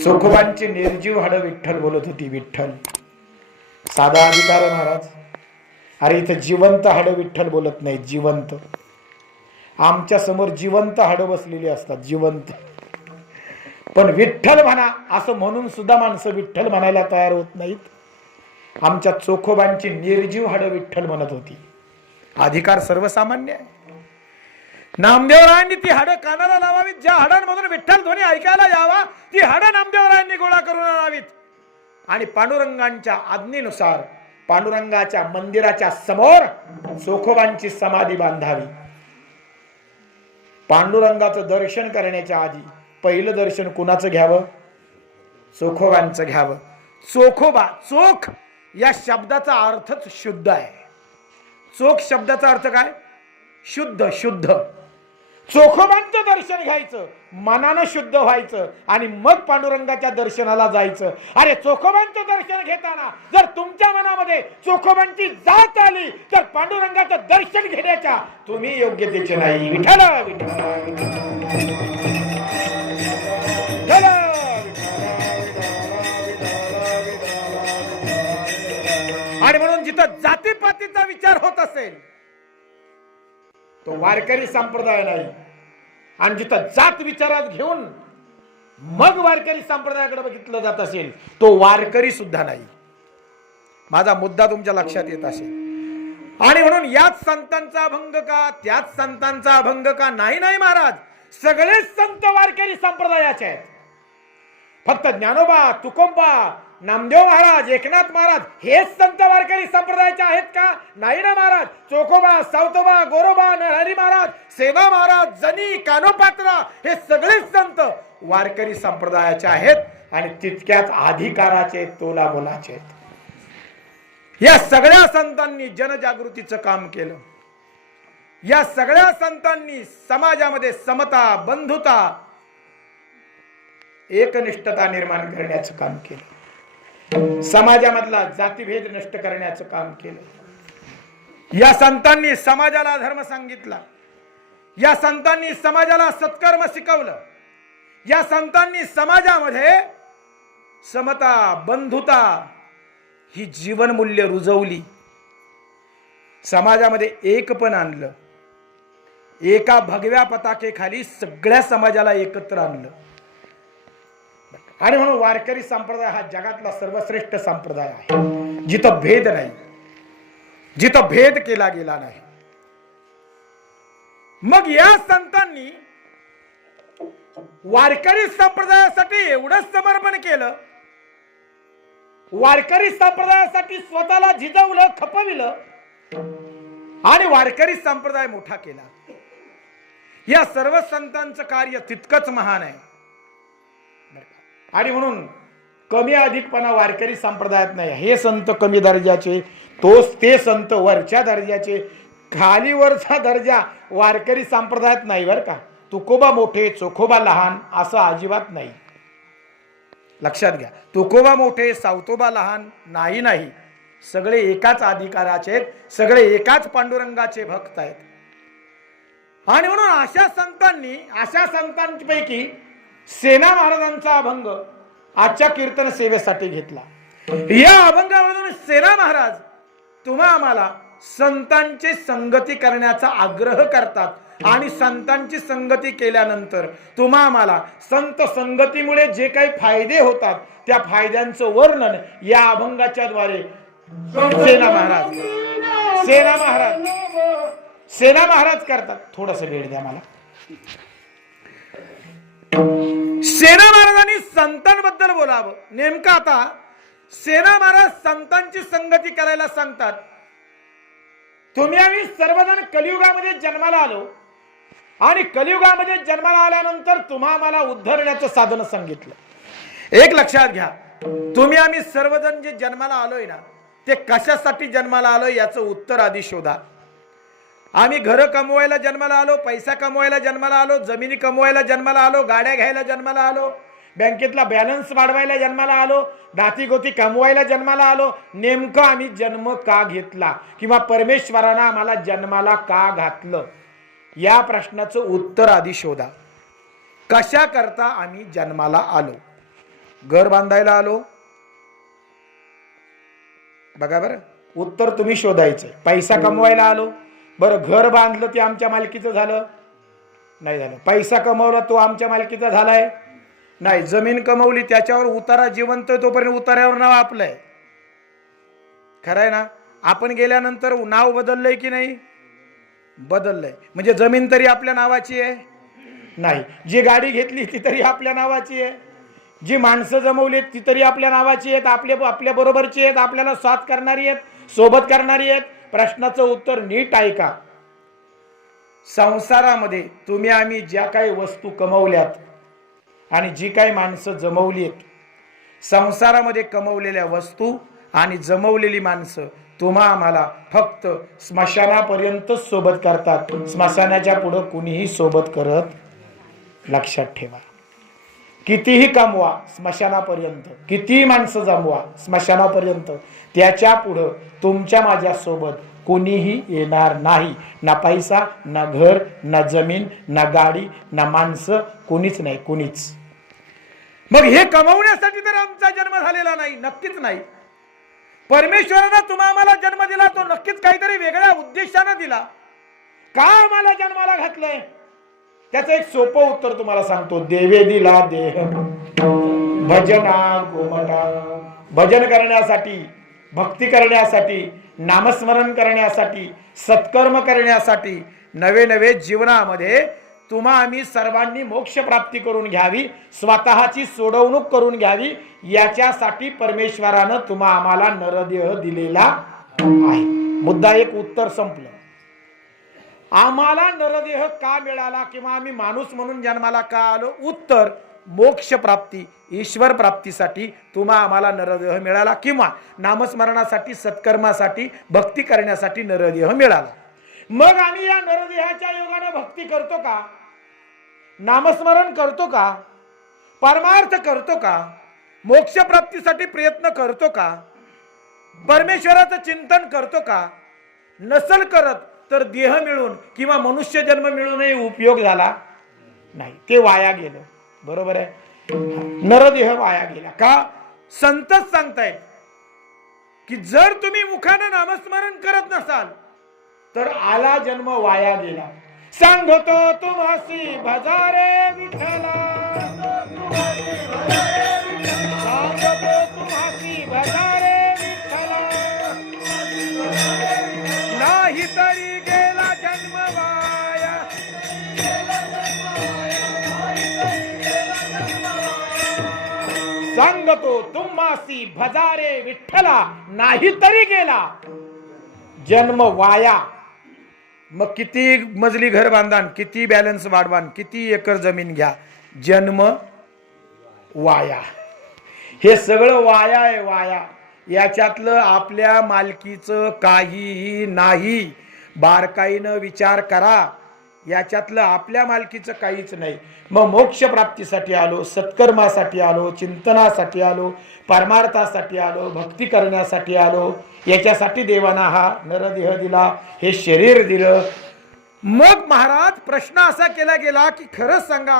चोखोबांची निर्जीव हाडं विठ्ठल बोलत होती. विठ्ठल साधा अधिकार महाराज. अरे इथं जिवंत हाडं विठ्ठल बोलत नाही, जिवंत. आमच्या समोर जिवंत हाडं बसलेली असतात, जिवंत. पण विठ्ठल म्हणा असं म्हणून सुद्धा माणसं विठ्ठल म्हणायला तयार होत नाहीत. आमच्या चोखोबांची निर्जीव हाडं विठ्ठल म्हणत होती. अधिकार सर्वसामान्य आहे. नामदेवरायांनी ती हाडं कानाला लावावीत, ज्या हाडांमधून विठ्ठल ध्वनी ऐकायला यावा ती हाडं नामदेवरायांनी गोळा करून आणावीत. आणि पांडुरंगांच्या आज्ञेनुसार पांडुरंगाच्या मंदिराच्या समोर चोखोबांची समाधी बांधावी. पांडुरंगाचं दर्शन करण्याच्या आधी पहिलं दर्शन कुणाचं घ्यावं? चोखोबांचं घ्यावं. चोखोबा, चोख या शब्दाचा अर्थच शुद्ध आहे. चोख शब्दाचा अर्थ काय? शुद्ध, शुद्ध. चोखोबांचं दर्शन घ्यायचं, मनानं शुद्ध व्हायचं आणि मग पांडुरंगाच्या दर्शनाला जायचं. अरे चोखोबांचं दर्शन घेताना जर तुमच्या मनामध्ये चोखोबांची जात आली तर पांडुरंगाचं दर्शन घेण्याच्या तुम्ही योग्यतेचे नाही. विठ्ठल आणि म्हणून जिथं जातीपातीचा विचार होत असेल तो वारकरी संप्रदाय नाही. आणि जिथं जात विचारात घेऊन मग वारकरी संप्रदायाकडे बघितलं जात असेल तो वारकरी सुद्धा नाही. माझा मुद्दा तुमच्या लक्षात येत असेल. आणि म्हणून याच संतांचा अभंग का, त्याच संतांचा अभंग का? नाही नाही महाराज, सगळेच संत वारकरी संप्रदायाचे आहेत. फक्त ज्ञानोबा, तुकोबा, नामदेव महाराज, एकनाथ महाराज हेच संत वारकरी संप्रदायाचे आहेत का? नाही ना महाराज. चोखोबा, सावतोबा, गोरोबा, नरहरी महाराज, सेवा महाराज, जनी, कानोपात्रा हे सगळेच संत वारकरी संप्रदायाचे आहेत आणि तितक्याच अधिकाराचे, तोला मोलाचे आहेत. या सगळ्या संतांनी जनजागृतीचं काम केलं. या सगळ्या संतांनी समाजामध्ये समता, बंधुता, एकनिष्ठता निर्माण करण्याचं काम केलं. समाजामधला जातीभेद नष्ट करण्याचं काम केलं. या संतांनी समाजाला धर्म सांगितला. या संतांनी समाजाला सत्कर्म शिकवलं. या संतांनी समाजामध्ये समता, बंधुता ही जीवनमूल्य रुजवली. समाजामध्ये एकपण आणलं. एका भगव्या पताकेखाली सगळ्या समाजाला एकत्र आणलं. आणि म्हणून वारकरी संप्रदाय हा जगातला सर्वश्रेष्ठ संप्रदाय आहे, जिथं भेद नाही, जिथं भेद केला गेला नाही. मग या संतांनी वारकरी संप्रदायासाठी एवढं समर्पण केलं, वारकरी संप्रदायासाठी स्वतःला झिजवलं, खपविलं आणि वारकरी संप्रदाय मोठा केला. या सर्व संतांचं कार्य तितकंच महान आहे. आणि म्हणून कमी अधिकपणा वारकरी संप्रदायात नाही. हे संत कमी दर्जाचे, ते संत वरच्या दर्जाचे, खालीवरचा दर्जा वारकरी संप्रदायात नाही बरं का. तुकोबा मोठे चोखोबा लहान असं अजिबात नाही. लक्षात घ्या. तुकोबा मोठे सावतोबा लहान नाही. नाही, सगळे एकाच अधिकाराचे आहेत, सगळे एकाच पांडुरंगाचे भक्त आहेत. आणि म्हणून अशा संतांपैकी सेना महाराजांचा अभंग आजच्या कीर्तन सेवेसाठी घेतला. या अभंगामधून सेना महाराज तुम्हा आम्हाला संतांची संगती करण्याचा आग्रह करतात आणि संतांची संगती केल्यानंतर तुम्हा आम्हाला संत संगतीमुळे जे काही फायदे होतात त्या फायद्यांचं वर्णन या अभंगाच्या द्वारे सेना महाराज करतात. थोडस वेळ द्या मला. सेना महाराजांनी संतांबद्दल बोलावं. नेमकं आता सेना महाराज संतांची संगती करायला सांगतात. तुम्ही आम्ही सर्वजण कलियुगामध्ये जन्माला आलो आणि कलियुगामध्ये जन्माला आल्यानंतर तुम्हा आम्हाला उद्धरण्याचं साधन सांगितलं. एक लक्षात घ्या, तुम्ही आम्ही सर्वजण जे जन्माला आलोय ना, ते कशासाठी जन्माला आलोय याचं उत्तर आधी शोधा. आम्ही घर कमवायला जन्माला आलो, पैसा कमवायला जन्माला आलो, जमिनी कमवायला जन्माला आलो, गाड्या घ्यायला जन्माला आलो, बँकेतला बॅलन्स वाढवायला जन्माला आलो, दातीगोती कमवायला जन्माला आलो. नेमकं आम्ही जन्म का घेतला किंवा परमेश्वरानं आम्हाला जन्माला का घातलं या प्रश्नाचं उत्तर आधी शोधा. कशा करता आम्ही जन्माला आलो? घर बांधायला आलो, बघा बरं, उत्तर तुम्ही शोधायचंय. पैसा कमवायला आलो, बरं घर बांधलं ते आमच्या मालकीचं झालं नाही झालं. पैसा कमवला तो आमच्या मालकीचा झालाय नाही. जमीन कमवली त्याच्यावर उतारा जिवंत तोपर्यंत उतार्यावर नाव आपलंय. खरंय ना? आपण गेल्यानंतर नाव बदललंय की नाही? बदललंय. म्हणजे जमीन तरी आपल्या नावाची आहे नाही. जी गाडी घेतली ती तरी आपल्या नावाची आहे, जी माणसं जमवली ती तरी आपल्या नावाची आहेत, आपल्या बरोबरची आहेत, आपल्याला साथ करणारी आहेत, सोबत करणारी आहेत. प्रश्नाचं उत्तर नीट ऐका. संसारामध्ये तुम्ही आम्ही ज्या काही वस्तू कमवल्यात आणि जी काही माणसं जमवली आहेत, संसारामध्ये कमवलेल्या वस्तू आणि जमवलेली माणसं तुम्हा आम्हाला फक्त स्मशानापर्यंतच सोबत करतात. स्मशानाच्या पुढं कुणीही सोबत करत. लक्षात ठेवा. कितीही कमवा स्मशानापर्यंत, कितीही माणसं जमवा स्मशानापर्यंत, त्याच्या पुढं तुमच्या माझ्या सोबत कोणीही येणार नाही. ना पैसा, ना घर, ना जमीन, ना गाडी, ना माणसं, कोणीच नाही, कोणीच. मग हे कमवण्यासाठी तर आमचा जन्म झालेला नाही, नक्कीच नाही. परमेश्वरानं तुम्हा आम्हाला जन्म दिला तो नक्कीच काहीतरी वेगळ्या उद्देशानं दिला. का आम्हाला जन्माला घातलंय त्याचं एक सोपं उत्तर तुम्हाला सांगतो. देवे दिला देह भजना गोमटा. भजन करण्यासाठी, भक्ती करण्यासाठी, नामस्मरण करण्यासाठी, सत्कर्म करण्यासाठी, नवे नवे जीवनामध्ये तुम्हा आम्ही सर्वांनी मोक्ष प्राप्ती करून घ्यावी, स्वतःची सोडवणूक करून घ्यावी, याच्यासाठी परमेश्वरानं तुम्हा आम्हाला नरदेह दिलेला आहे. मुद्दा एक, उत्तर संपलं. आम्हाला नरदेह का मिळाला किंवा आम्ही माणूस म्हणून जन्माला का आलो? उत्तर, मोक्ष प्राप्ती, ईश्वर प्राप्तीसाठी तुम्हा आम्हाला नरदेह मिळाला किंवा नामस्मरणासाठी, सत्कर्मासाठी, भक्ती करण्यासाठी नरदेह मिळाला. मग आम्ही या नरदेहाच्या योगाने भक्ती करतो का? नामस्मरण करतो का? परमार्थ करतो का? मोक्ष प्राप्तीसाठी प्रयत्न करतो का? परमेश्वराचं चिंतन करतो का? नसल करत तर देह मिळून किंवा मनुष्य जन्म मिळूनही उपयोग झाला नाही, ते वाया गेलं. बरोबर आहे? नरदेह वाया गेला. का? संतच सांगतायत की जर तुम्ही मुखाने नामस्मरण करत नसाल तर आला जन्म वाया गेला. सांगतो तुम्हासी भजारे विठ्ठला, सांगतो तुम्हासी भजारे विठ्ठला, नाही तरी गेला जन्म वाया, सांगतो तुम्हासी भजारे विठ्ठला, नाही तरी गेला जन्म वाया. मग किती मजली घर बांधान, किती बॅलन्स वाढवान, किती एकर जमीन घ्या, जन्म वाया. हे सगळं वाया आहे, वाया. याच्यातलं आपल्या मालकीचं काहीही नाही. बारकाईनं विचार करा, याच्यातलं आपल्या मालकीचं काहीच नाही. मग मोक्ष प्राप्तीसाठी आलो, सत्कर्मासाठी आलो, चिंतनासाठी आलो, परमार्थासाठी आलो, भक्ती करण्यासाठी आलो. याच्यासाठी देवाना हा नरदेह दिला, हे शरीर दिलं. मग महाराज प्रश्न असा केला गेला की खरंच सांगा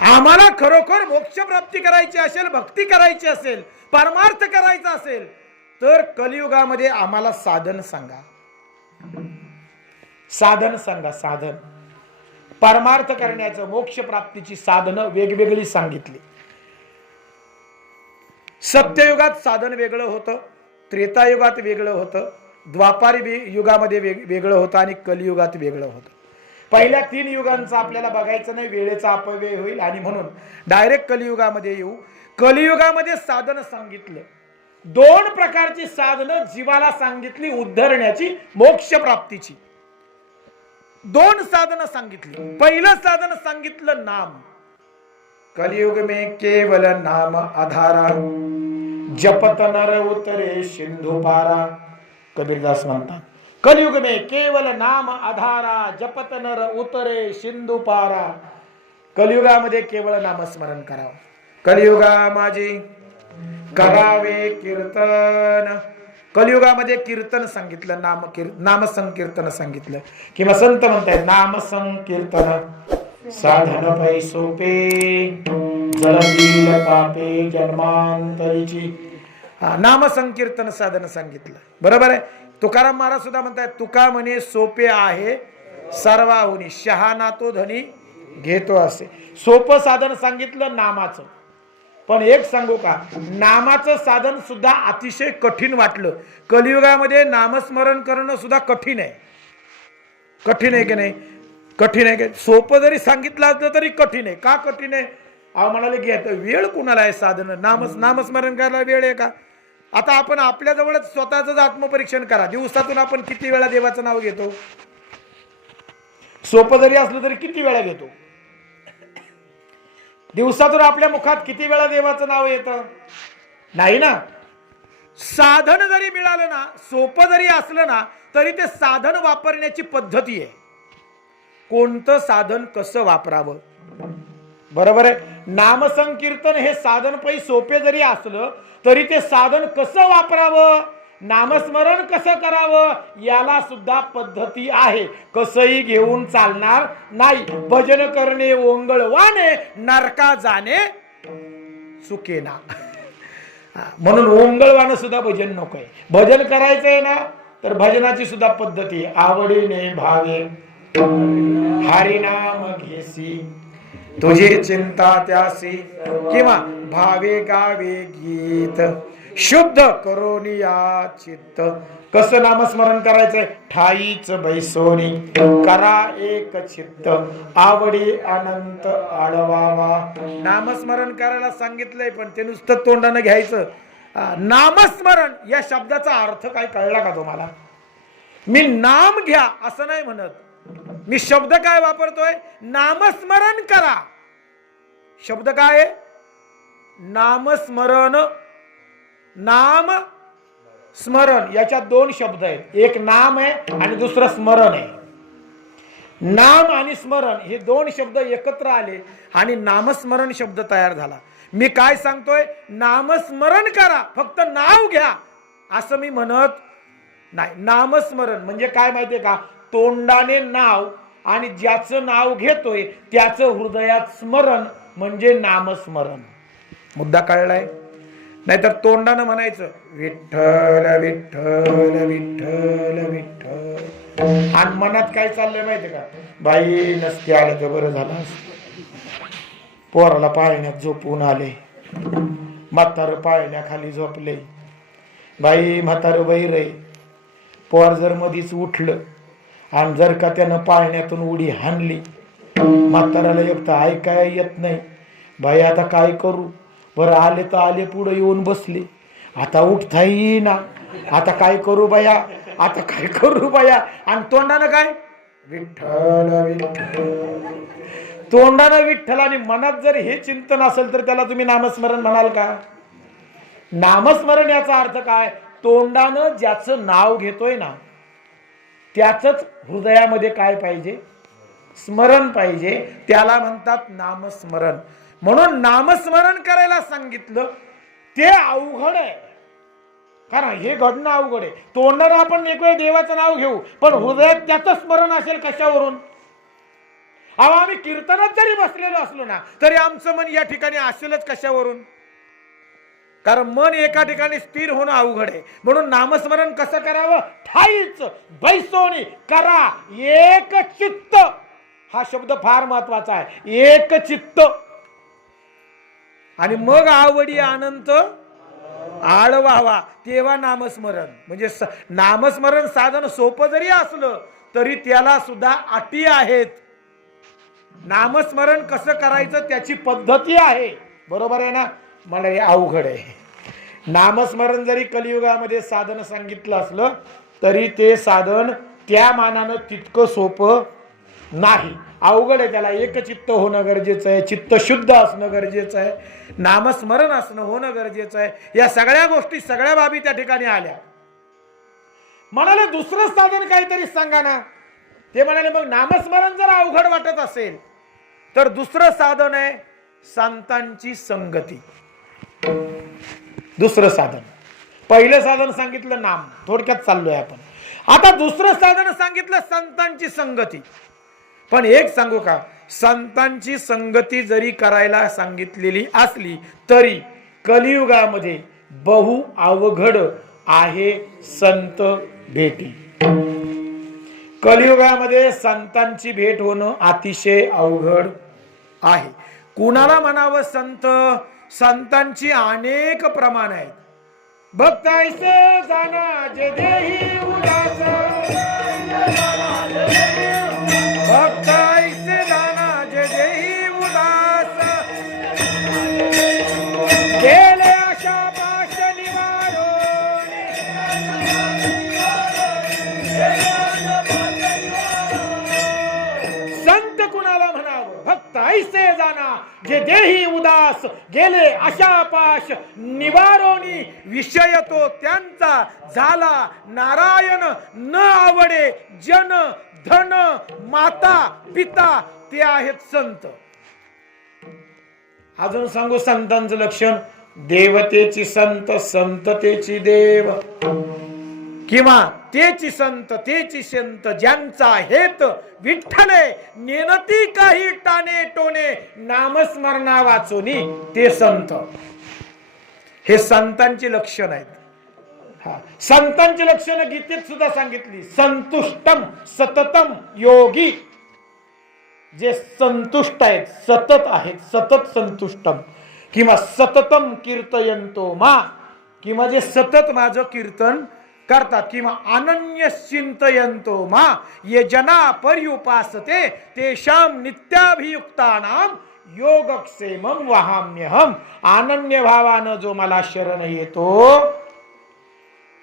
आम्हाला खरोखर मोक्ष प्राप्ती करायची असेल, भक्ती करायची असेल, परमार्थ करायचा असेल तर कलियुगामध्ये आम्हाला साधन सांगा. साधन सांगा. साधन परमार्थ करण्याचं, मोक्ष प्राप्तीची साधनं वेगवेगळी सांगितली. सत्ययुगात साधन वेगळं होतं, त्रेतायुगात वेगळं होतं, द्वापारी युगामध्ये वेगळं होतं आणि कलियुगात वेगळं होतं. पहिल्या 3 युगांचं आपल्याला बघायचं नाही, वेळेचा अपव्यय होईल आणि म्हणून डायरेक्ट कलियुगामध्ये येऊ. कलियुगामध्ये साधन सांगितलं. 2 प्रकारची साधनं जीवाला सांगितली उद्धरण्याची, मोक्ष प्राप्तीची. 2 साधनं सांगितली. पहिलं साधन सांगितलं नाम. कलियुग में केवल नाम आधारा, जपत नर उतरे सिंधु पारा. कबीरदास म्हणतात कलियुग में केवल नाम आधारा, जपत नर उतरे सिंधु पारा. कलियुगामध्ये केवळ नामस्मरण करावं. कलियुगा माझी करावे कीर्तन. कलियुगामध्ये कीर्तन सांगितलं, नाम संकीर्तन सांगितलं. किंवा संत म्हणतात नाम संकीर्तन साधन पै सोपे, जलतील पापे जन्मांतरीची. नाम संकीर्तन साधन सांगितलं. बरोबर आहे. तुकाराम महाराज सुद्धा म्हणतात तुका म्हणे सोपे आहे सर्वाहुनी, शहाणा तो धनी घेतो असे. सोपं साधन सांगितलं नामाचं. पण एक सांगू का, नामाचं साधन सुद्धा अतिशय कठीण वाटलं. कलियुगामध्ये नामस्मरण करणं सुद्धा कठीण आहे. कठीण आहे की नाही? कठीण आहे. सोपं जरी सांगितलं असलं तरी कठीण आहे. का कठीण आहे? अहो म्हणाले की वेळ कुणाला आहे साधन? नामस्मरण करायला वेळ आहे का? आता आपण आपल्याजवळच स्वतःच आत्मपरीक्षण करा. दिवसातून आपण किती वेळा देवाचं नाव घेतो? सोपं जरी असलं तरी किती वेळा घेतो? दिवसातून आपल्या मुखात किती वेळा देवाचं नाव येतं? नाही ना. साधन जरी मिळालं ना, सोपं जरी असलं ना, तरी ते साधन वापरण्याची पद्धती आहे. कोणतं साधन कसं वापरावं, बरोबर आहे. नामसंकीर्तन हे साधन पै सोपे जरी असलं तरी ते साधन कसं वापरावं, नामस्मरण कसं करावं, याला सुद्धा पद्धती आहे. कसंही घेऊन चालणार नाही. भजन करणे ओंगळवाने, नरका जाणे चुकेना. म्हणून ओंगळवानं सुद्धा भजन नकोय. भजन करायचंय ना तर भजनाची सुद्धा पद्धती. आवडीने भावे हरिनाम घेसी, तुझी चिंता त्यासी, किंवा भावे गावे गीत, शुद्ध करून या चित्त. कसं नामस्मरण करायचंय? ठाईच बैसोनी करा एक चित्त, आवडी अनंत आळवावा. नामस्मरण करायला सांगितलंय, पण ते नुसतं तोंडानं घ्यायचं. नामस्मरण या शब्दाचा अर्थ काय कळला का तुम्हाला? मी नाम घ्या असं नाही म्हणत. मी शब्द काय वापरतोय? नामस्मरण करा. शब्द काय? नामस्मरण. नाम स्मरण याच्यात 2 शब्द आहेत. एक नाम आहे आणि दुसरं स्मरण आहे. नाम आणि स्मरण हे 2 शब्द एकत्र आले आणि नामस्मरण शब्द तयार झाला. मी काय सांगतोय? नामस्मरण करा, फक्त नाव घ्या असं मी म्हणत नाही. नामस्मरण म्हणजे काय माहितीये का? तोंडाने नाव आणि ज्याचं नाव घेतोय त्याचं हृदयात स्मरण म्हणजे नामस्मरण. मुद्दा कळलाय? नाहीतर तोंडानं म्हणायचं विठ्ठल विठ्ठल विठ्ठल विठ्ठल, आणि मनात काय चाललंय माहिती का, बाई नसते आले तर बरं झालं असतं. पोराला पाळण्यात झोपून आले, म्हातारं पाळण्याखाली झोपले. बाई म्हातारं बहिर आहे, पोर जर मधीच उठलं आणि जर का त्यानं पाळण्यातून उडी हाणली, म्हाताराला एक तर ऐकाय येत नाही. बाई आता काय करू, बरं आले तर आले, पुढे येऊन बसले, आता उठता येईना, आता काय करू बाया, आता काय करू बाया. आणि तोंडानं काय, विठ्ठल विठ्ठल, तोंडानं विठ्ठल. आणि मनात जर हे चिंतन असेल तर त्याला तुम्ही नामस्मरण म्हणाल का? नामस्मरण याचा अर्थ काय, तोंडानं ज्याचं नाव घेतोय ना त्याच हृदयामध्ये काय पाहिजे, स्मरण पाहिजे, त्याला म्हणतात नामस्मरण. म्हणून नामस्मरण करायला सांगितलं ते अवघड आहे, कारण हे घडणं अवघड आहे. तोंडानं आपण एक वेळ देवाचं नाव घेऊ, पण हृदयात त्याचं स्मरण असेल कशावरून? अहो आम्ही कीर्तनात जरी बसलेलो असलो ना तरी आमचं मन या ठिकाणी असेलच कशावरून? कारण मन एका ठिकाणी स्थिर होणं अवघड आहे. म्हणून नामस्मरण कसं करावं, ठाईच बैसोनी करा एक चित्त. हा शब्द फार महत्वाचा आहे, एक चित्त. आणि मग आवडी अनंत आळवावा, तेव्हा नामस्मरण. म्हणजे नामस्मरण साधन सोपं जरी असलं तरी त्याला सुद्धा अटी आहेत. नामस्मरण कसं करायचं त्याची पद्धती आहे, बरोबर आहे ना? मला हे अवघड आहे. नामस्मरण जरी कलियुगामध्ये साधन सांगितलं असलं तरी ते साधन त्या मानानं तितकं सोपं नाही, अवघड आहे. त्याला एकचित्त होणं गरजेचं आहे, चित्त शुद्ध असणं गरजेचं आहे, नामस्मरण असणं होणं गरजेचं आहे. या सगळ्या गोष्टी, सगळ्या बाबी त्या ठिकाणी आल्या. म्हणाले दुसरं साधन काहीतरी सांगा ना. ते म्हणाले मग नामस्मरण जर अवघड वाटत असेल तर दुसरं साधन आहे संतांची संगती. दुसरं साधन, पहिलं साधन सांगितलं नाम, थोडक्यात चाललोय आपण. आता दुसरं साधन सांगितलं संतांची संगती. पण एक सांगू का, संतांची संगती जरी करायला सांगितलेली असली तरी कलियुगामध्ये बहु अवघड आहे संत भेटी. कलियुगामध्ये संतांची भेट होणं अतिशय अवघड आहे. कुणाला म्हणावं संत? संतांची अनेक प्रमाण आहेत. भक्त ऐसे जाना जे देही उदास, भक्त ऐसे जाना जे देही उदास, गेले आशा पाश निवारो. संत कुणाला म्हणावं? भक्त ऐसे जाना जे देही उदास, गेले आशापाश निवारोनी. विषय तो त्यांचा झाला नारायण, न आवडे जन धन माता पिता, ते आहेत संत. अजून सांगू संतांचं लक्षण, देवतेची संत, संततेची देव. किंवा तेची संत, तेची संत, ज्यांचा हेत विठ्ठले, नेनती काही टाणे टोणे, नामस्मरणा वाचोनी, ते संत. हे संतांची लक्षण आहेत. हा, संतांची लक्षण गीतेत सुद्धा सांगितली. संतुष्टम सततम योगी, जे संतुष्ट आहेत, सतत आहेत, सतत संतुष्टम. किंवा सततम कीर्तयंतो मा, किंवा जे सतत माझं कीर्तन करतात. किंवा अनन्य चिंतयंतो मा ये जना पर्युपासते तेषां नित्याभियुक्तानां योगक्षेमं वहाम्यहम. अनन्य भावानं जो मला शरण येतो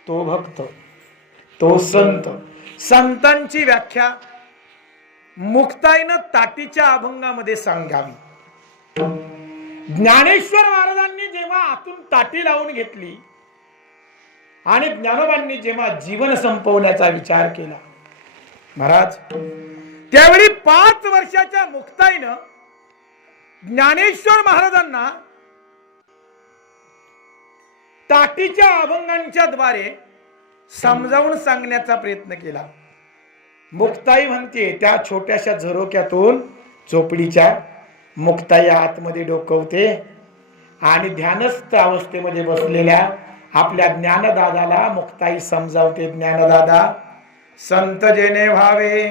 तो भक्त, तो संत. संतांची व्याख्या मुक्ताईनं ताटीच्या अभंगामध्ये सांगावी. ज्ञानेश्वर महाराजांनी जेव्हा आतून ताटी लावून घेतली आणि ज्ञानोबांनी जेव्हा जीवन संपवण्याचा विचार केला महाराज, त्यावेळी 5 वर्षाच्या मुक्ताईनं ज्ञानेश्वर महाराजांना ताटीच्या अभंगांच्या द्वारे समजावून सांगण्याचा प्रयत्न केला. मुक्ताई म्हणते त्या छोट्याशा झरोक्यातून चोपडीच्या मुक्ताई आतमध्ये डोकवते आणि ध्यानस्थ अवस्थेमध्ये बसलेल्या आपल्या ज्ञानदादाला मुक्ताई समजावते. ज्ञानदादा, संत जेने व्हावे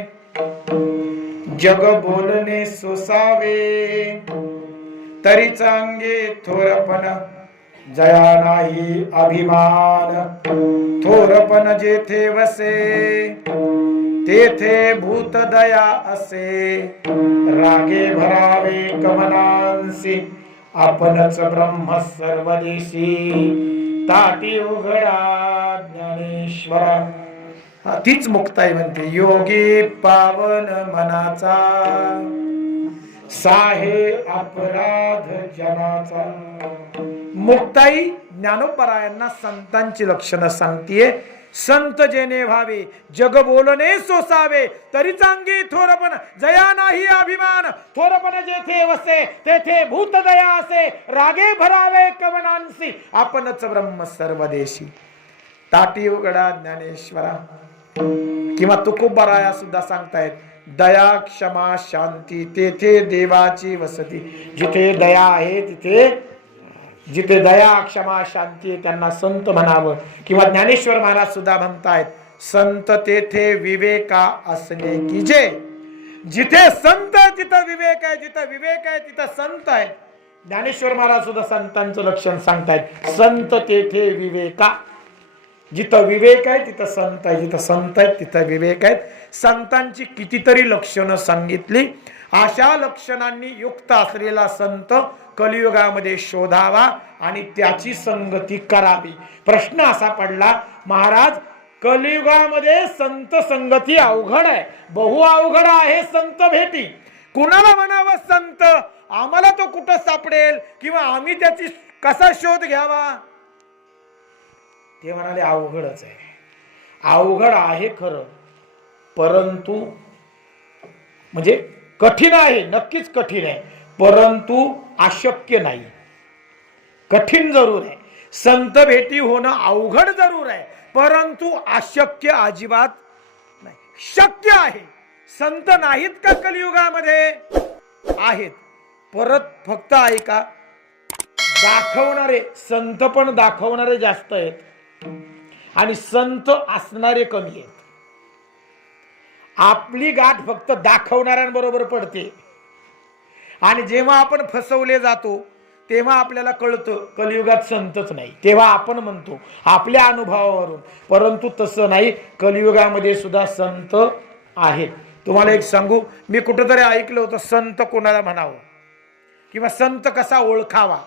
जग बोलणे सोसावे तरी चांगे थोरपण जया नाही अभिमान थोरपण जेथे वसे तेथे भूत दया असे रागे भरावे कमनांसी आपणच ब्रह्म सर्वदेशी ताटी उघडा ज्ञानेश्वरा तीच मुक्ताई म्हणते योगी पावन मनाचा साहे अपराध जनाचा मुक्ताई ज्ञानोपरायांना संतांची लक्षणं सांगतीये संत जेने व्हावे जग बोलणे सोसावे तरी चांगे थोरपण जया नाही अभिमान थोरपण जेथे वसे तेथे भूत दया असे रागे भरावे कवनांसी आपणच ब्रह्म सर्वदेशी ताटी उघडा ज्ञानेश्वरा किंवा तुकोबाराया सुद्धा सांगतायत दया क्षमा शांती तेथे देवाची वसती जिथे दया आहे तिथे जिथे दया क्षमा शांती त्यांना संत म्हणावं किंवा ज्ञानेश्वर महाराज सुद्धा म्हणतायत संत तेथे विवेका असणे की जे जिथे संत तिथं विवेक आहे जिथं विवेक आहे तिथं संत आहे ज्ञानेश्वर महाराज सुद्धा संतांचं लक्षण सांगतायत संत तेथे विवेका जिथं विवेक आहे तिथं संत आहे जिथं संत आहेत तिथं विवेक आहेत संतांची कितीतरी लक्षणं सांगितली अशा लक्षणांनी युक्त असलेला संत कलियुगामध्ये शोधावा आणि त्याची संगती करावी प्रश्न असा पडला महाराज कलियुगामध्ये संत संगती अवघड आहे बहु अवघड आहे संत भेटी कुणाला म्हणावं संत आम्हाला तो कुठं सापडेल किंवा आम्ही त्याची कसा शोध घ्यावा ते म्हणाले अवघडच आहे अवघड आहे खरं परंतु म्हणजे कठीण आहे नक्कीच कठीण आहे परंतु अशक्य नाही कठीण जरूर आहे संत भेटी होणं अवघड जरूर आहे परंतु अशक्य अजिबात नाही शक्य आहे संत नाहीत का कलियुगामध्ये आहेत परत फक्त ऐका दाखवणारे संत पण दाखवणारे जास्त आहेत आणि संत असणारे कमी आहेत आपली गाठ फक्त दाखवणाऱ्यांबरोबर पडते आणि जेव्हा आपण फसवले जातो तेव्हा आपल्याला कळतं कलियुगात संतच नाही तेव्हा आपण म्हणतो आपल्या अनुभवावरून परंतु तसं नाही कलियुगामध्ये सुद्धा संत आहेत तुम्हाला एक सांगू मी कुठेतरी ऐकलं होतं संत कोणाला म्हणावं किंवा संत कसा ओळखावा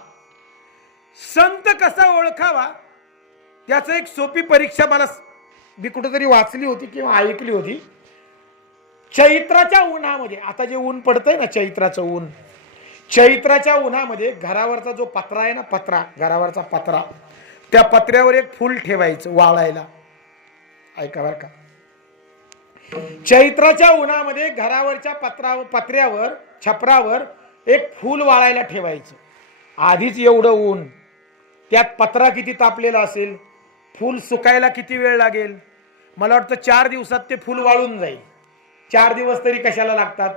संत कसा ओळखावा त्याचं एक सोपी परीक्षा मला मी कुठेतरी वाचली होती किंवा ऐकली होती चैत्राच्या उन्हामध्ये आता जे ऊन पडतंय ना चैत्राचं ऊन चैत्राच्या उन्हामध्ये घरावरचा जो पत्रा आहे ना पत्रा घरावरचा पत्रा त्या पत्र्यावर एक फूल ठेवायचं वाळायला ऐका बरं का चैत्राच्या उन्हामध्ये घरावरच्या पत्र्यावर छपरावर एक फूल वाळायला ठेवायचं आधीच एवढं ऊन त्यात पत्रा किती तापलेला असेल फूल सुकायला किती वेळ लागेल मला वाटतं 4 दिवसात ते फूल वाळून जाईल 4 दिवस तरी कशाला लागतात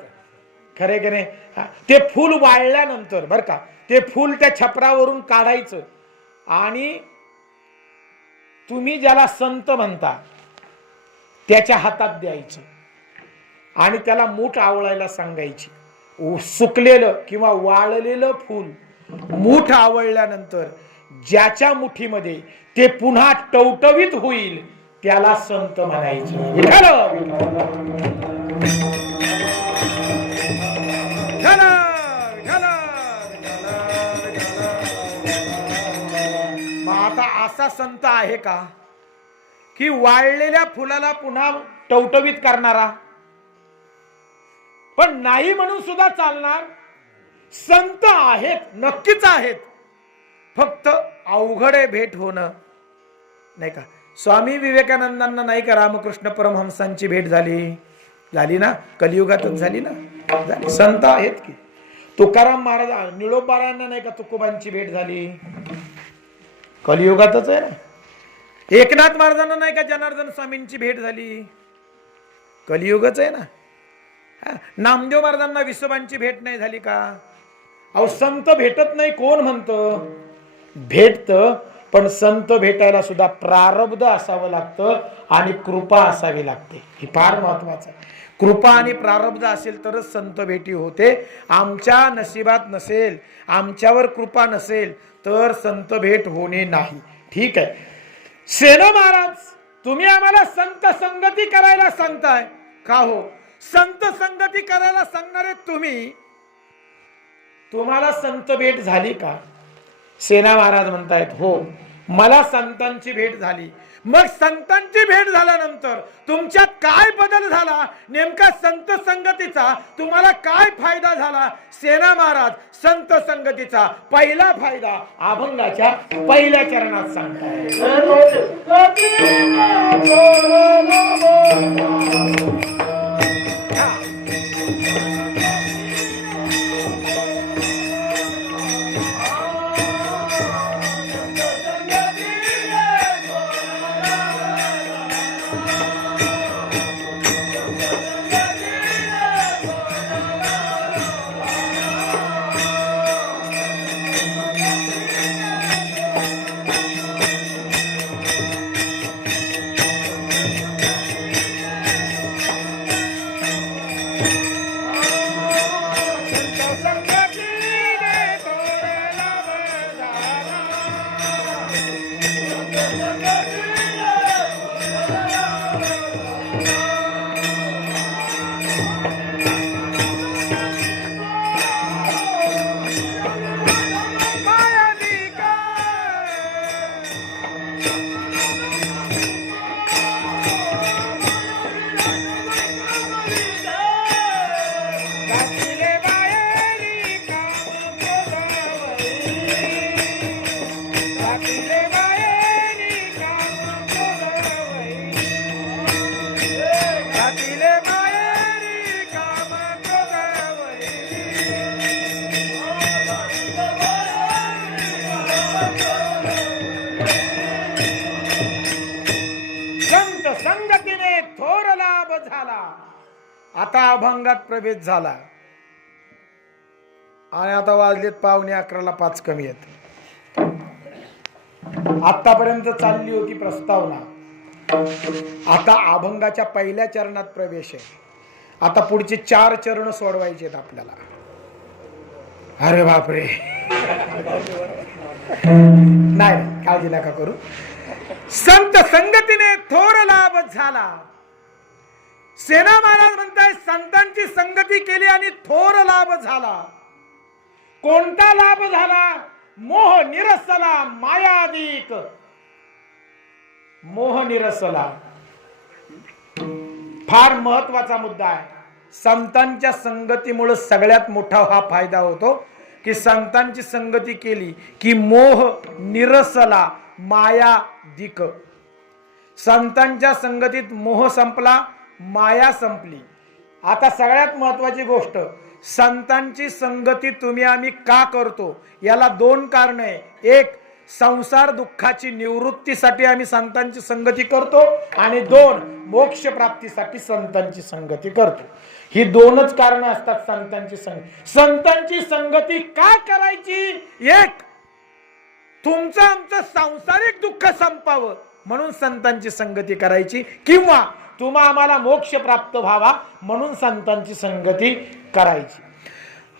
खरे की नाही ते फूल वाळल्यानंतर बरं का ते फूल त्या छपरावरून काढायचं आणि तुम्ही ज्याला संत म्हणता त्याच्या हातात द्यायचं आणि त्याला मूठ आवळायला सांगायची सुकलेलं किंवा वाळलेलं फूल मूठ आवळल्यानंतर ज्याच्या मुठीमध्ये ते पुन्हा टवटवीत होईल त्याला संत म्हणायचं मग आता असा संत आहे का की वाळलेल्या फुलाला पुन्हा टवटवीत करणारा पण नाही म्हणून सुद्धा चालणार संत आहेत नक्कीच आहेत फक्त अवघड आहे भेट होणं नाही का स्वामी विवेकानंदांना नाही का रामकृष्ण परमहंसांची भेट झाली ना कलियुगातच झाली ना झाली संत आहेत की तुकाराम महाराज निळोबारांना नाही का तुकोबांची भेट झाली कलियुगातच आहे ना एकनाथ महाराजांना नाही का जनार्दन स्वामींची भेट झाली कलियुगच आहे ना नामदेव महाराजांना विसोबांची भेट नाही झाली का अहो संत भेटत नाही कोण म्हणतं भेटतं पण संत भेटायला सुद्धा प्रारब्ध असावं लागतं आणि कृपा असावी लागते. ही फार महत्वाचं आहे. कृपा आणि प्रारब्ध असेल तरच संत भेटी होते. आमच्या नशिबात नसेल, आमच्यावर कृपा नसेल तर संत भेट होणे नाही. ठीक आहे. सेना महाराज, तुम्ही आम्हाला संत संगती करायला सांगताय का हो? संत संगती करायला सांगणारे तुम्ही, तुम्हाला संत भेट झाली का? सेना महाराज म्हणतायत हो, मला संतांची भेट झाली. मग संतांची भेट झाल्यानंतर तुमच्यात काय बदल झाला? नेमका संत संगतीचा तुम्हाला काय फायदा झाला? सेना महाराज, संत संगतीचा पहिला फायदा अभंगाच्या पहिल्या चरणात सांगताय. आता अभंगात प्रवेश झाला आणि आता वाजलेत 11:45 कमी आहेत. आतापर्यंत चालली होती प्रस्तावना, आता अभंगाच्या पहिल्या चरणात प्रवेश आहे. आता पुढचे 4 चरण सोडवायचे आहेत आपल्याला. अरे बापरे, नाही काळजी नका करू. संत संगतीने थोर लाभ झाला. सेना महाराज म्हणताय संतांची संगती केली आणि थोर लाभ झाला. कोणता लाभ झाला? मोह निरसला मायादिक. मोह निरसला फार महत्वाचा मुद्दा आहे. संतांच्या संगतीमुळे सगळ्यात मोठा हा फायदा होतो की संतांची संगती केली की मोह निरसला मायादिक. संतांच्या संगतीत मोह संपला, माया संपली. आता सगळ्यात महत्वाची गोष्ट, संतांची संगती तुम्ही आम्ही का करतो? याला 2 कारण आहे. एक, संसार दुःखाची निवृत्तीसाठी आम्ही संतांची संगती करतो आणि 2, मोक्ष प्राप्तीसाठी संतांची संगती करतो. ही 2च कारण असतात संतांची संगती. संतांची संगती का करायची? एक, तुमचं आमचं सांसारिक दुःख संपावं म्हणून संतांची संगती करायची, किंवा तुम्हा आम्हाला मोक्ष प्राप्त व्हावा म्हणून संतांची संगती करायची.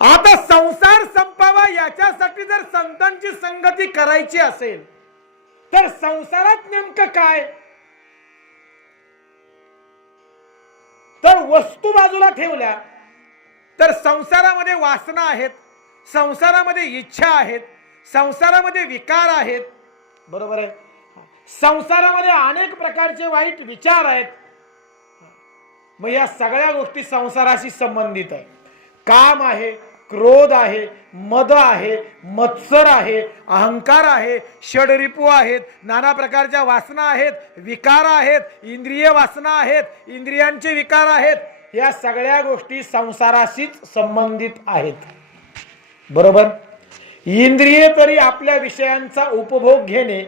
आता संसार संपावा याच्यासाठी जर संतांची संगती करायची असेल तर संसारात नेमकं काय? तर वस्तू बाजूला ठेवल्या तर संसारामध्ये वासना आहेत, संसारामध्ये इच्छा आहेत, संसारामध्ये विकार आहेत. बरोबर आहे. संसारामध्ये अनेक प्रकारचे वाईट विचार आहेत. मग या सगळ्या गोष्टी संसाराशी संबंधित आहे. काम आहे, क्रोध आहे, मद आहे, मत्सर आहे, अहंकार आहे, षडरिपू आहेत, नाना प्रकारच्या वासना आहेत, विकार आहेत, इंद्रिय वासना आहेत, इंद्रियांचे विकार आहेत. या सगळ्या गोष्टी संसाराशीच संबंधित आहेत. बरोबर. इंद्रिय तरी आपल्या विषयांचा उपभोग घेणे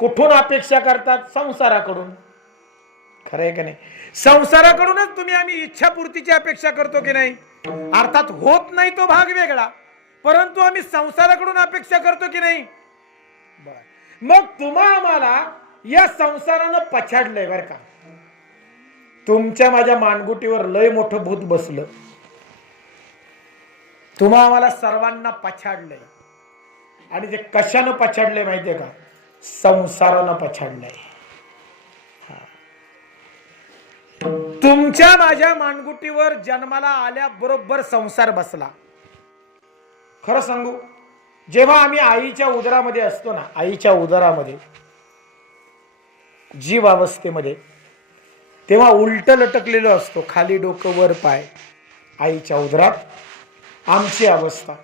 कुठून अपेक्षा करतात? संसाराकडून. खरं आहे का नाही? संसाराकडूनच तुम्ही आम्ही इच्छापूर्तीची अपेक्षा करतो की नाही? अर्थात होत नाही तो भाग वेगळा, परंतु आम्ही संसाराकडून अपेक्षा करतो की नाही? मग तुम्हा आम्हाला या संसारानं पछाडलंय बर का. तुमच्या माझ्या मानगुटीवर लय मोठं भूत बसलं. तुम्हा आम्हाला सर्वांना पछाडलंय. आणि ते कशानं पछाडलंय माहितीये का? संसारानं पछाडलंय. तुमच्या माझ्या मानगुटीवर जन्माला आल्याबरोबर संसार बसला. खरं सांगू, जेव्हा आम्ही आईच्या उदरामध्ये असतो ना, आईच्या उदरामध्ये जीव अवस्थेमध्ये, तेव्हा उलट लटकलेलो असतो, खाली डोकं वर पाय. आईच्या उदरात आमची अवस्था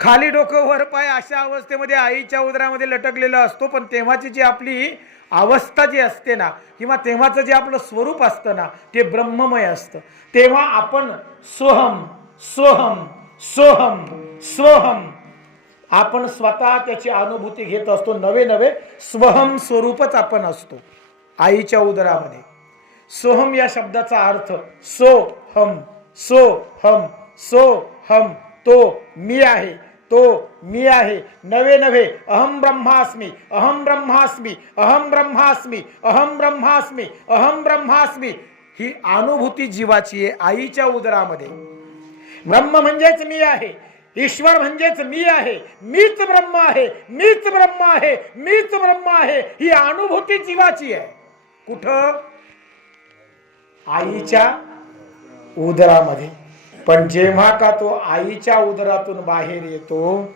खाली डोकं वर पाय अशा अवस्थेमध्ये आईच्या उदरामध्ये लटकलेला असतो. पण तेव्हाची जी आपली अवस्था जी असते ना, किंवा तेव्हाचं जे आपलं स्वरूप असतं ना, ते ब्रह्ममय असतं. तेव्हा आपण सोहम सोहम सोहम सोहम आपण स्वतः त्याची अनुभूती घेत असतो. नवे नवे स्वहम स्वरूपच आपण असतो आईच्या उदरामध्ये. सोहम या शब्दाचा अर्थ सोहम सोहम सोहम, तो मी आहे, तो मी आहे. नवे नवे अहम ब्रह्मास्मी अहम ब्रह्मास्मी अहम ब्रह्मास्मी अहम ब्रह्मास्मी अहम ब्रह्मास्मी, ही अनुभूती जीवाची आहे आईच्या उदरामध्ये. ब्रह्म म्हणजेच मी आहे, ईश्वर म्हणजेच मी आहे, मीच ब्रह्म आहे, मीच ब्रह्म आहे, मीच ब्रह्म आहे, ही अनुभूती जीवाची आहे. कुठं? आईच्या उदरामध्ये. पण जेव्हा का तो आईच्या उदरातून बाहेर येतो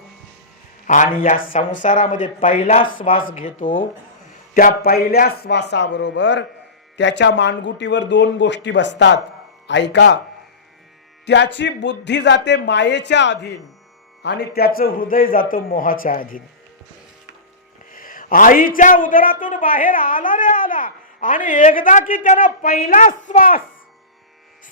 आणि या संसारामध्ये पहिला श्वास घेतो, त्या पहिल्या श्वासाबरोबर त्याच्या मानगुटीवर दोन गोष्टी बसतात. ऐका, त्याची बुद्धी जाते मायेच्या अधीन आणि त्याचं हृदय जातं मोहाच्या अधीन. आईच्या उदरातून बाहेर आला रे आला आणि एकदा की त्यानं पहिला श्वास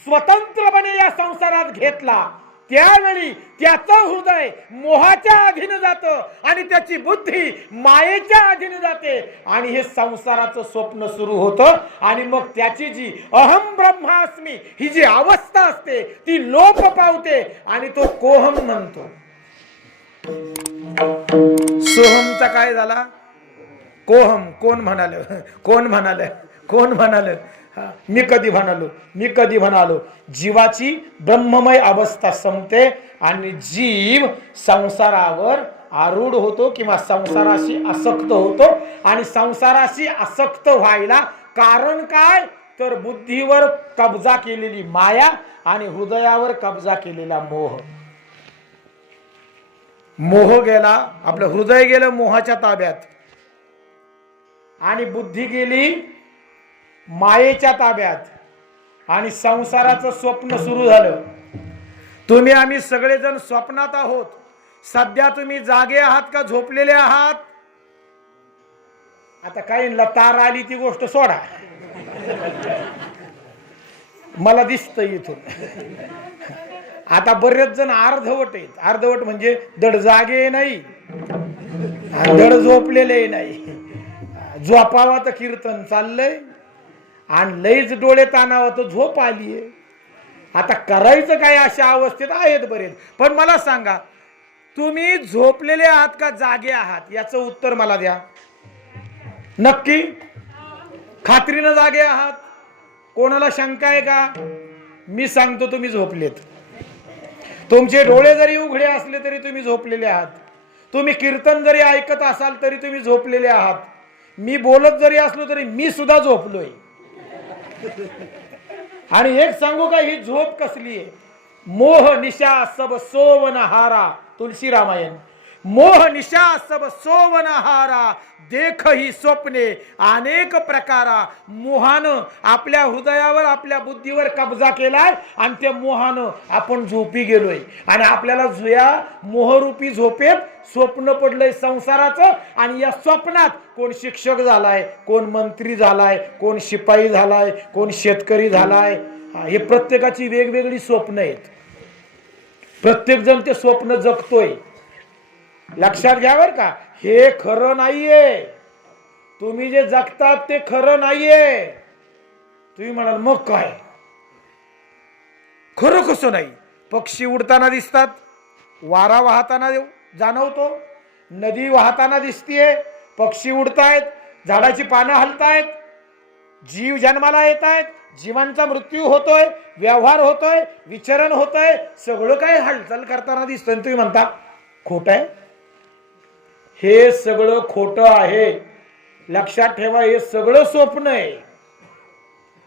स्वतंत्रपणे या संसारात घेतला, त्यावेळी त्याचं हृदय मोहाच्या अधीन जातं आणि त्याची बुद्धी मायेच्या अधीन जाते आणि हे संसाराचं स्वप्न सुरू होतं. आणि मग त्याची जी अहम ब्रह्मास्मी ही जी अवस्था असते ती लोप पावते आणि तो कोहम म्हणतो. सोहमचा काय झाला? कोहम. कोण म्हणाल? कोण म्हणाल? कोण म्हणाल? मी कधी म्हणालो? मी कधी म्हणालो? जीवाची ब्रह्ममय अवस्था संपते आणि जीव संसारावर आरूढ होतो किंवा संसाराशी आसक्त होतो. आणि संसाराशी आसक्त व्हायला कारण काय? तर बुद्धीवर कब्जा केलेली माया आणि हृदयावर कब्जा केलेला मोह. मोह गेला, आपलं हृदय गेलं मोहाच्या ताब्यात आणि बुद्धी गेली मायेच्या ताब्यात आणि संसाराचं स्वप्न सुरू झालं. तुम्ही आम्ही सगळेजण स्वप्नात आहोत. सध्या तुम्ही जागे आहात का झोपलेले आहात? आता काही तार आली ती गोष्ट सोडा, मला दिसतं इथून. आता बरेच जण अर्धवट आहेत. अर्धवट म्हणजे धड जागे नाही धड झोपलेले नाही. झोपावा तर कीर्तन चाललंय आणि लईच डोळे ताणावं तर झोप आलीये. आता करायचं काय? अशा अवस्थेत आहेत बरेच. पण मला सांगा, तुम्ही झोपलेले आहात का जागे आहात? याचं उत्तर मला द्या. नक्की खात्रीनं जागे आहात? कोणाला शंका आहे का? मी सांगतो तुम्ही झोपलेत. तुमचे डोळे जरी उघडे असले तरी तुम्ही झोपलेले आहात. तुम्ही कीर्तन जरी ऐकत असाल तरी तुम्ही झोपलेले आहात. मी बोलत जरी असलो तरी मी सुद्धा झोपलोय. आणि एक सांगू का, ही झोप कसली आहे? मोह निशा सब सोवन हारा. तुलसी रामायण. मोह निशा सब सोवन हारा, देख ही स्वप्ने अनेक प्रकारा. मोहानं आपल्या हृदयावर आपल्या बुद्धीवर कब्जा केलाय आणि त्या मोहानं आपण झोपी गेलोय. आणि आपल्याला जुया मोहरूपी झोपेत स्वप्न पडलंय संसाराचं. आणि या स्वप्नात कोण शिक्षक झालाय, कोण मंत्री झालाय, कोण शिपाई झालाय, कोण शेतकरी झालाय. हे प्रत्येकाची वेगवेगळी स्वप्न आहेत. प्रत्येक जण ते स्वप्न जगतोय. लक्षात घ्या बर का, हे खरं नाहीये. तुम्ही जे जगतात ते खरं नाहीये. तुम्ही म्हणाल मग काय, खरं कसं नाही? पक्षी उडताना दिसतात, वारा वाहताना जाणवतो, नदी वाहताना दिसतीये, पक्षी उडतायत, झाडाची पानं हलतायत, जीव जन्माला येत आहेत, जीवांचा मृत्यू होतोय, व्यवहार होतोय, विचरण होतोय, सगळं काही हालचाल करताना दिसतंय. तुम्ही म्हणता खोट आहे. हे सगळं खोटं आहे. लक्षात ठेवा, हे सगळं स्वप्न आहे.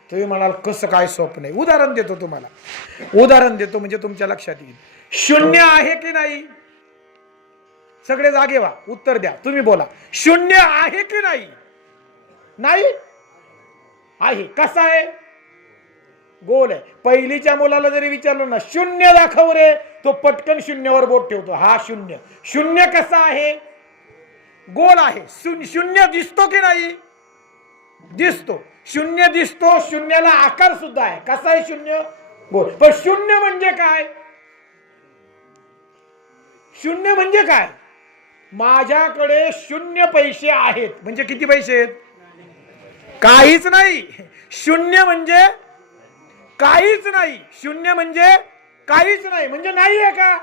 तुम्ही म्हणाल कसं काय स्वप्न आहे? उदाहरण देतो तुम्हाला, उदाहरण देतो म्हणजे तुमच्या लक्षात येईल. शून्य आहे की नाही? सगळे जागे व्हा, उत्तर द्या. तुम्ही बोला, शून्य आहे की नाही? नाही आहे. कसा आहे? गोल आहे. पहिलीच्या मुलाला जरी विचारलं ना, शून्य दाखव रे, तो पटकन शून्यावर बोट ठेवतो. हा शून्य. शून्य कसा आहे? गोल आहे. शून्य दिसतो की नाही? दिसतो. शून्य दिसतो. शून्याला आकार सुद्धा आहे. कसा आहे शून्य? गोल. पण शून्य म्हणजे काय? शून्य म्हणजे काय? माझ्याकडे शून्य पैसे आहेत म्हणजे किती पैसे आहेत? काहीच नाही. शून्य म्हणजे काहीच नाही. शून्य म्हणजे काहीच नाही. म्हणजे नाही आहे का?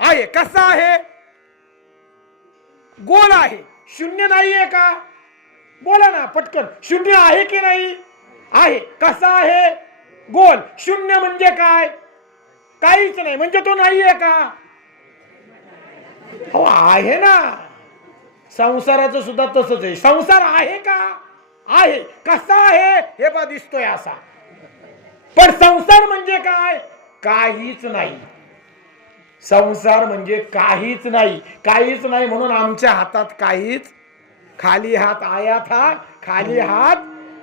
आहे. कसा आहे? गोल आहे. शून्य नाही आहे का? बोला ना पटकन. शून्य आहे की नाही? आहे. कसा आहे? गोल. शून्य म्हणजे काय? काहीच नाही. म्हणजे तो नाही आहे का? हो आहे ना. संसाराचं सुद्धा तसंच आहे. संसार आहे का? आहे. कसा आहे? हे बा दिसतोय असा. पण संसार म्हणजे काय? काहीच नाही. संसार म्हणजे काहीच नाही. काहीच नाही म्हणून आमच्या हातात काहीच. खाली हात आया था, खाली हात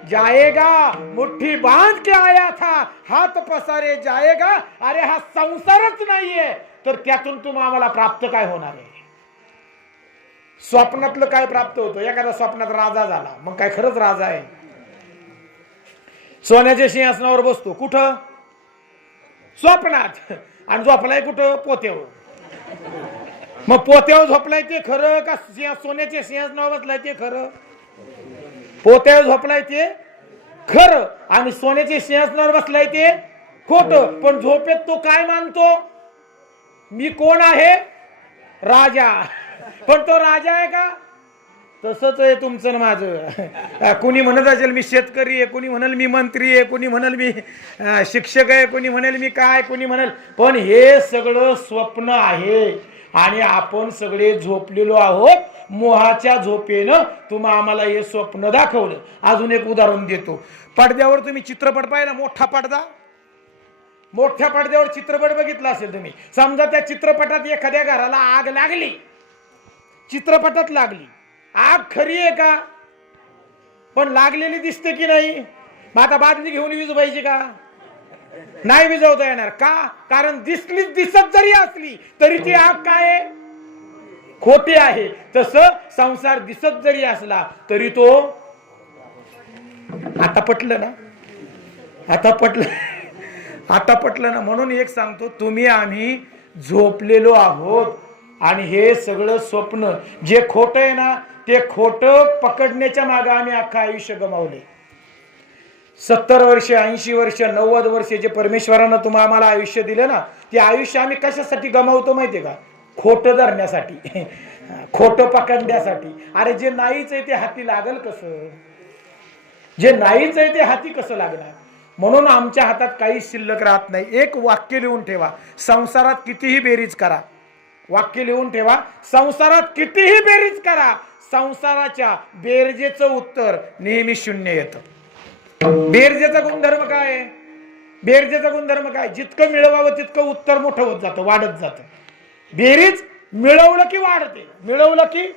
जाएगा, मुट्ठी बांध के आया था, हात पसारे जाएगा. अरे हा संसारच नाहीये तर त्यातून आम्हाला प्राप्त काय होणार आहे? स्वप्नातलं काय प्राप्त होतं? एखादा स्वप्नात राजा झाला, मग काय खरंच राजा आहे? सोन्याच्या सिंहासनावर बसतो. कुठं? स्वप्नात. आणि झोपलाय कुठं? पोत्यावर. मग पोत्यावर झोपलाय ते खरं का सोन्याच्या सिंहासनावर बसलाय ते खरं? पोत्यावर झोपलाय ते खरं आणि सोन्याच्या सिंहासनावर बसलाय ते खोटं. पण झोपेत तो काय मानतो? मी कोण आहे? राजा. पण तो राजा आहे का? तसंच आहे तुमचं ना माझं. कुणी म्हणत असेल मी शेतकरी आहे, कुणी म्हणाल मी मंत्री आहे, कुणी म्हणाल मी शिक्षक आहे, कुणी म्हणाल मी काय, कुणी म्हणाल. पण हे सगळं स्वप्न आहे आणि आपण सगळे झोपलेलो आहोत. मोहाच्या झोपेनं आम्हाला हे स्वप्न दाखवलं. अजून एक उदाहरण देतो. पडद्यावर तुम्ही चित्रपट पाहिला, मोठा पडदा. मोठ्या पडद्यावर चित्रपट बघितला असेल तुम्ही. समजा त्या चित्रपटात एखाद्या घराला आग लागली, चित्रपटात लागली. आग खरी आहे का? पण लागलेली दिसते की नाही? मग आता बादली घेऊन विझवायची का? नाही विझवता येणार का? कारण दिसत जरी असली तरी ती आग काय आहे? खोटी आहे. तसं संसार दिसत जरी असला तरी तो. आता पटलं ना? आता पटलं ना? म्हणून एक सांगतो, तुम्ही आम्ही झोपलेलो आहोत आणि हे सगळं स्वप्न जे खोटं आहे ना, ते खोटं पकडण्याच्या मागे आम्ही अख्खं आयुष्य गमावले. 70 वर्ष, 80 वर्ष, 90 वर्ष जे परमेश्वरानं आम्हाला आयुष्य दिलं ना, ते आयुष्य आम्ही कशासाठी गमावतो माहितीये का? खोटं धरण्यासाठी, खोटं पकडण्यासाठी. अरे जे नाहीच आहे ते हाती लागल कसं? जे नाहीच आहे ते हाती कसं लागणार? म्हणून आमच्या हातात काही शिल्लक राहत नाही. एक वाक्य लिहून ठेवा, संसारात कितीही बेरीज करा. वाक्य लिहून ठेवा, संसारात कितीही बेरीज करा, संसाराच्या बेरजेचं उत्तर नेहमी शून्य येतं. बेरजेचा गुणधर्म काय आहे? बेरजेचा गुणधर्म काय? जितकं मिळवावं तितकं उत्तर मोठं होत जातं, वाढत जातं. बेरीज मिळवलं की वाढते, मिळवलं की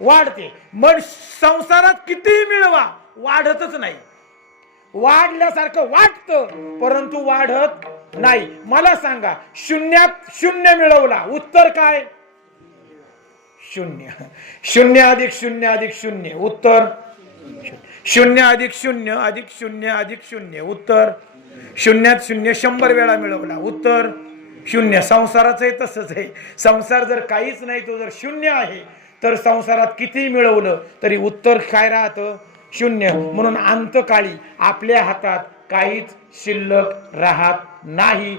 वाढते. मग संसारात कितीही मिळवा, वाढतच नाही. वाढल्यासारखं वाटतं परंतु वाढत नाही. मला सांगा, शून्यात शून्य मिळवला, उत्तर काय? शून्य. शून्य अधिक शून्य अधिक शून्य, उत्तर शून्य अधिक शून्य अधिक शून्य अधिक शून्य, उत्तर शून्यात शून्य 100 वेळा मिळवला, उत्तर शून्य. संसाराचं तसंच आहे. संसार जर काहीच नाही, तो जर शून्य आहे, तर संसारात किती मिळवलं तरी उत्तर काय राहतं? शून्य. म्हणून अंतकाळी आपल्या हातात काहीच शिल्लक राहत नाही.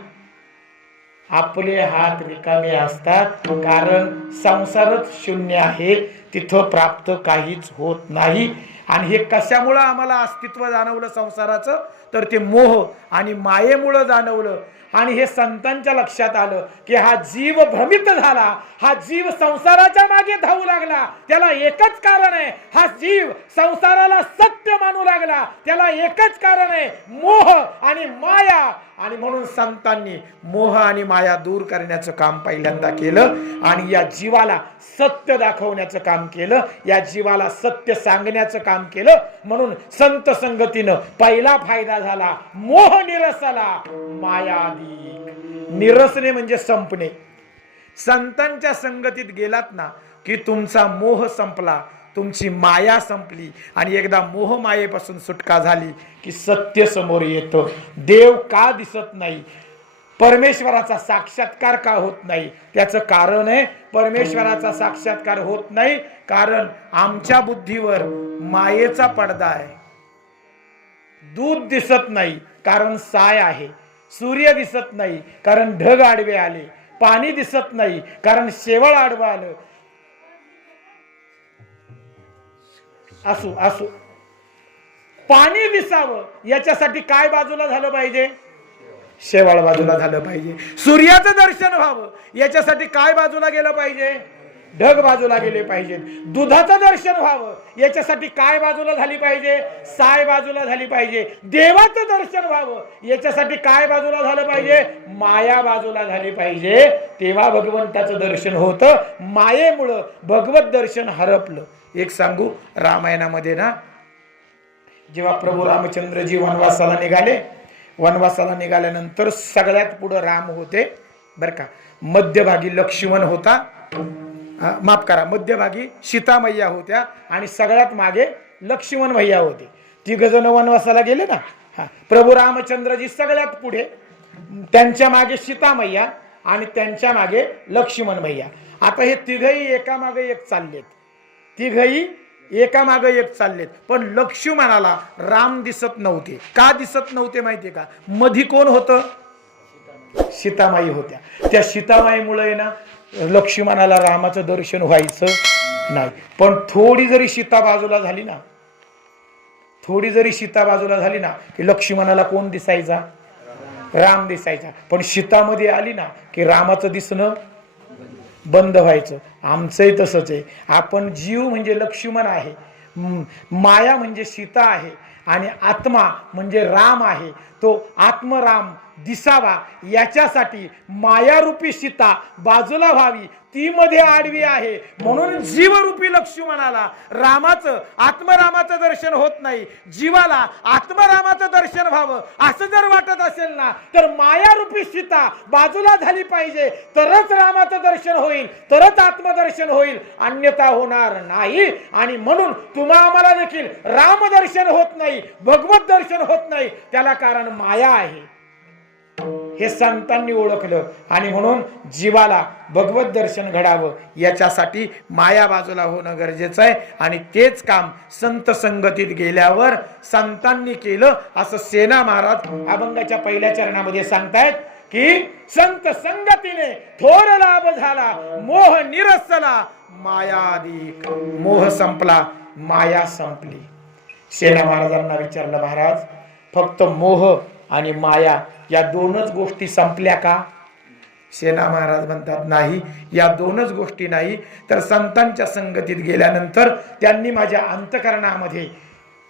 आपले हात रिकामे असतात, कारण संसारच शून्य आहे, तिथं प्राप्त काहीच होत नाही. आणि हे कशामुळं आम्हाला अस्तित्व जाणवलं संसाराचं, तर ते मोह आणि मायेमुळं जाणवलं. आणि हे संतांच्या लक्षात आलं की हा जीव भ्रमित झाला, हा जीव संसाराच्या मागे धावू लागला, त्याला एकच कारण आहे, हा जीव संसाराला सत्य मानू लागला, त्याला एकच कारण आहे, मोह आणि माया. आणि म्हणून संतांनी मोह आणि माया दूर करण्याचं काम पहिल्यांदा केलं आणि या जीवाला सत्य दाखवण्याचं काम केलं, या जीवाला सत्य सांगण्याचं काम केलं. म्हणून संत संगतीनं पहिला फायदा झाला, मोह निरसला, माया अधिक. निरसणे म्हणजे संपणे. संतांच्या संगतीत गेलात ना की तुमचा मोह संपला, तुमची माया संपली. आणि एकदा मोह मायेपासून सुटका झाली की सत्य समोर येतं. देव का दिसत नाही, परमेश्वराचा साक्षात्कार का होत नाही, त्याचं कारण आहे, परमेश्वराचा साक्षात्कार होत नाही कारण आमच्या बुद्धीवर मायेचा पडदा आहे. दूध दिसत नाही कारण साय आहे, सूर्य दिसत नाही कारण ढग आडवे आले, पाणी दिसत नाही कारण शेवळ आडवं आलं. असू असू पाणी दिसावं याच्यासाठी काय बाजूला झालं पाहिजे, शेवाळ बाजूला झालं पाहिजे. सूर्याचं दर्शन व्हावं याच्यासाठी काय बाजूला गेलं पाहिजे, ढग बाजूला गेले पाहिजेत. दुधाचं दर्शन व्हावं याच्यासाठी काय बाजूला झाली पाहिजे, साय बाजूला झाली पाहिजे. देवाचं दर्शन व्हावं याच्यासाठी काय बाजूला झालं पाहिजे, माया बाजूला झाली पाहिजे. तेव्हा भगवंताचं दर्शन होतं. मायेमुळं भगवत दर्शन हरपलं. एक सांगू, रामायणामध्ये ना जेव्हा प्रभू रामचंद्रजी वनवासाला निघाले, वनवासाला निघाल्यानंतर सगळ्यात पुढे राम होते बर का, मध्यभागी लक्ष्मण होता, माफ करा, मध्यभागी सीता मैया होत्या आणि सगळ्यात मागे लक्ष्मण भैया होते. तिघ जण वनवासाला गेले ना. प्रभू रामचंद्रजी सगळ्यात पुढे, त्यांच्या मागे सीता मैया आणि त्यांच्या मागे लक्ष्मण भैया. आता हे तिघही एकामागे एक चाललेत, तिघही एकामागे एक चाललेत. पण लक्ष्मणाला राम दिसत नव्हते. का दिसत नव्हते माहितीये का, मधी कोण होतं, सीतामाई होत्या. त्या सीतामाईमुळे ना लक्ष्मणाला रामाचं दर्शन व्हायचं नाही. पण थोडी जरी सीता बाजूला झाली ना, थोडी जरी सीता बाजूला झाली ना की लक्ष्मणाला कोण दिसायचा, राम दिसायचा. पण सीतामध्ये आली ना की रामाचं दिसणं बंद व्हायचं. आमचंही तसंच आहे. आपण जीव म्हणजे लक्ष्मण आहे, माया म्हणजे सीता आहे आणि आत्मा म्हणजे राम आहे. तो आत्मराम दिसावा याच्यासाठी मायारूपी सीता बाजूला व्हावी, ती मध्ये आडवी आहे. म्हणून जीवरूपी लक्ष्मणाला रामाचं आत्मरामाचं दर्शन होत नाही. जीवाला आत्मरामाचं दर्शन व्हावं असं जर वाटत असेल ना तर मायारूपी सीता बाजूला झाली पाहिजे, तरच रामाचं दर्शन होईल, तरच आत्मदर्शन होईल, अन्यथा होणार नाही. आणि म्हणून तुम्हा आम्हाला देखील रामदर्शन होत नाही, भगवत दर्शन होत नाही, त्याला कारण माया आहे. हे संतांनी ओळखलं आणि म्हणून जीवाला भगवत दर्शन घडावं याच्यासाठी माया बाजूला होणं गरजेचं आहे. आणि तेच काम संत संगतीत गेल्यावर संतांनी केलं, असं सेना महाराज अभंगाच्या पहिल्या चरणामध्ये सांगतायत की संत संगतीने थोर लाभ झाला, मोह निरसला, माया अधिक. मोह संपला, माया संपली. सेना महाराजांना विचारलं, महाराज फक्त मोह आणि माया या दोनच गोष्टी संपल्या का? सेना महाराज म्हणतात नाही, या दोनच गोष्टी नाही, तर संतांच्या संगतीत गेल्यानंतर त्यांनी माझ्या अंतकरणामध्ये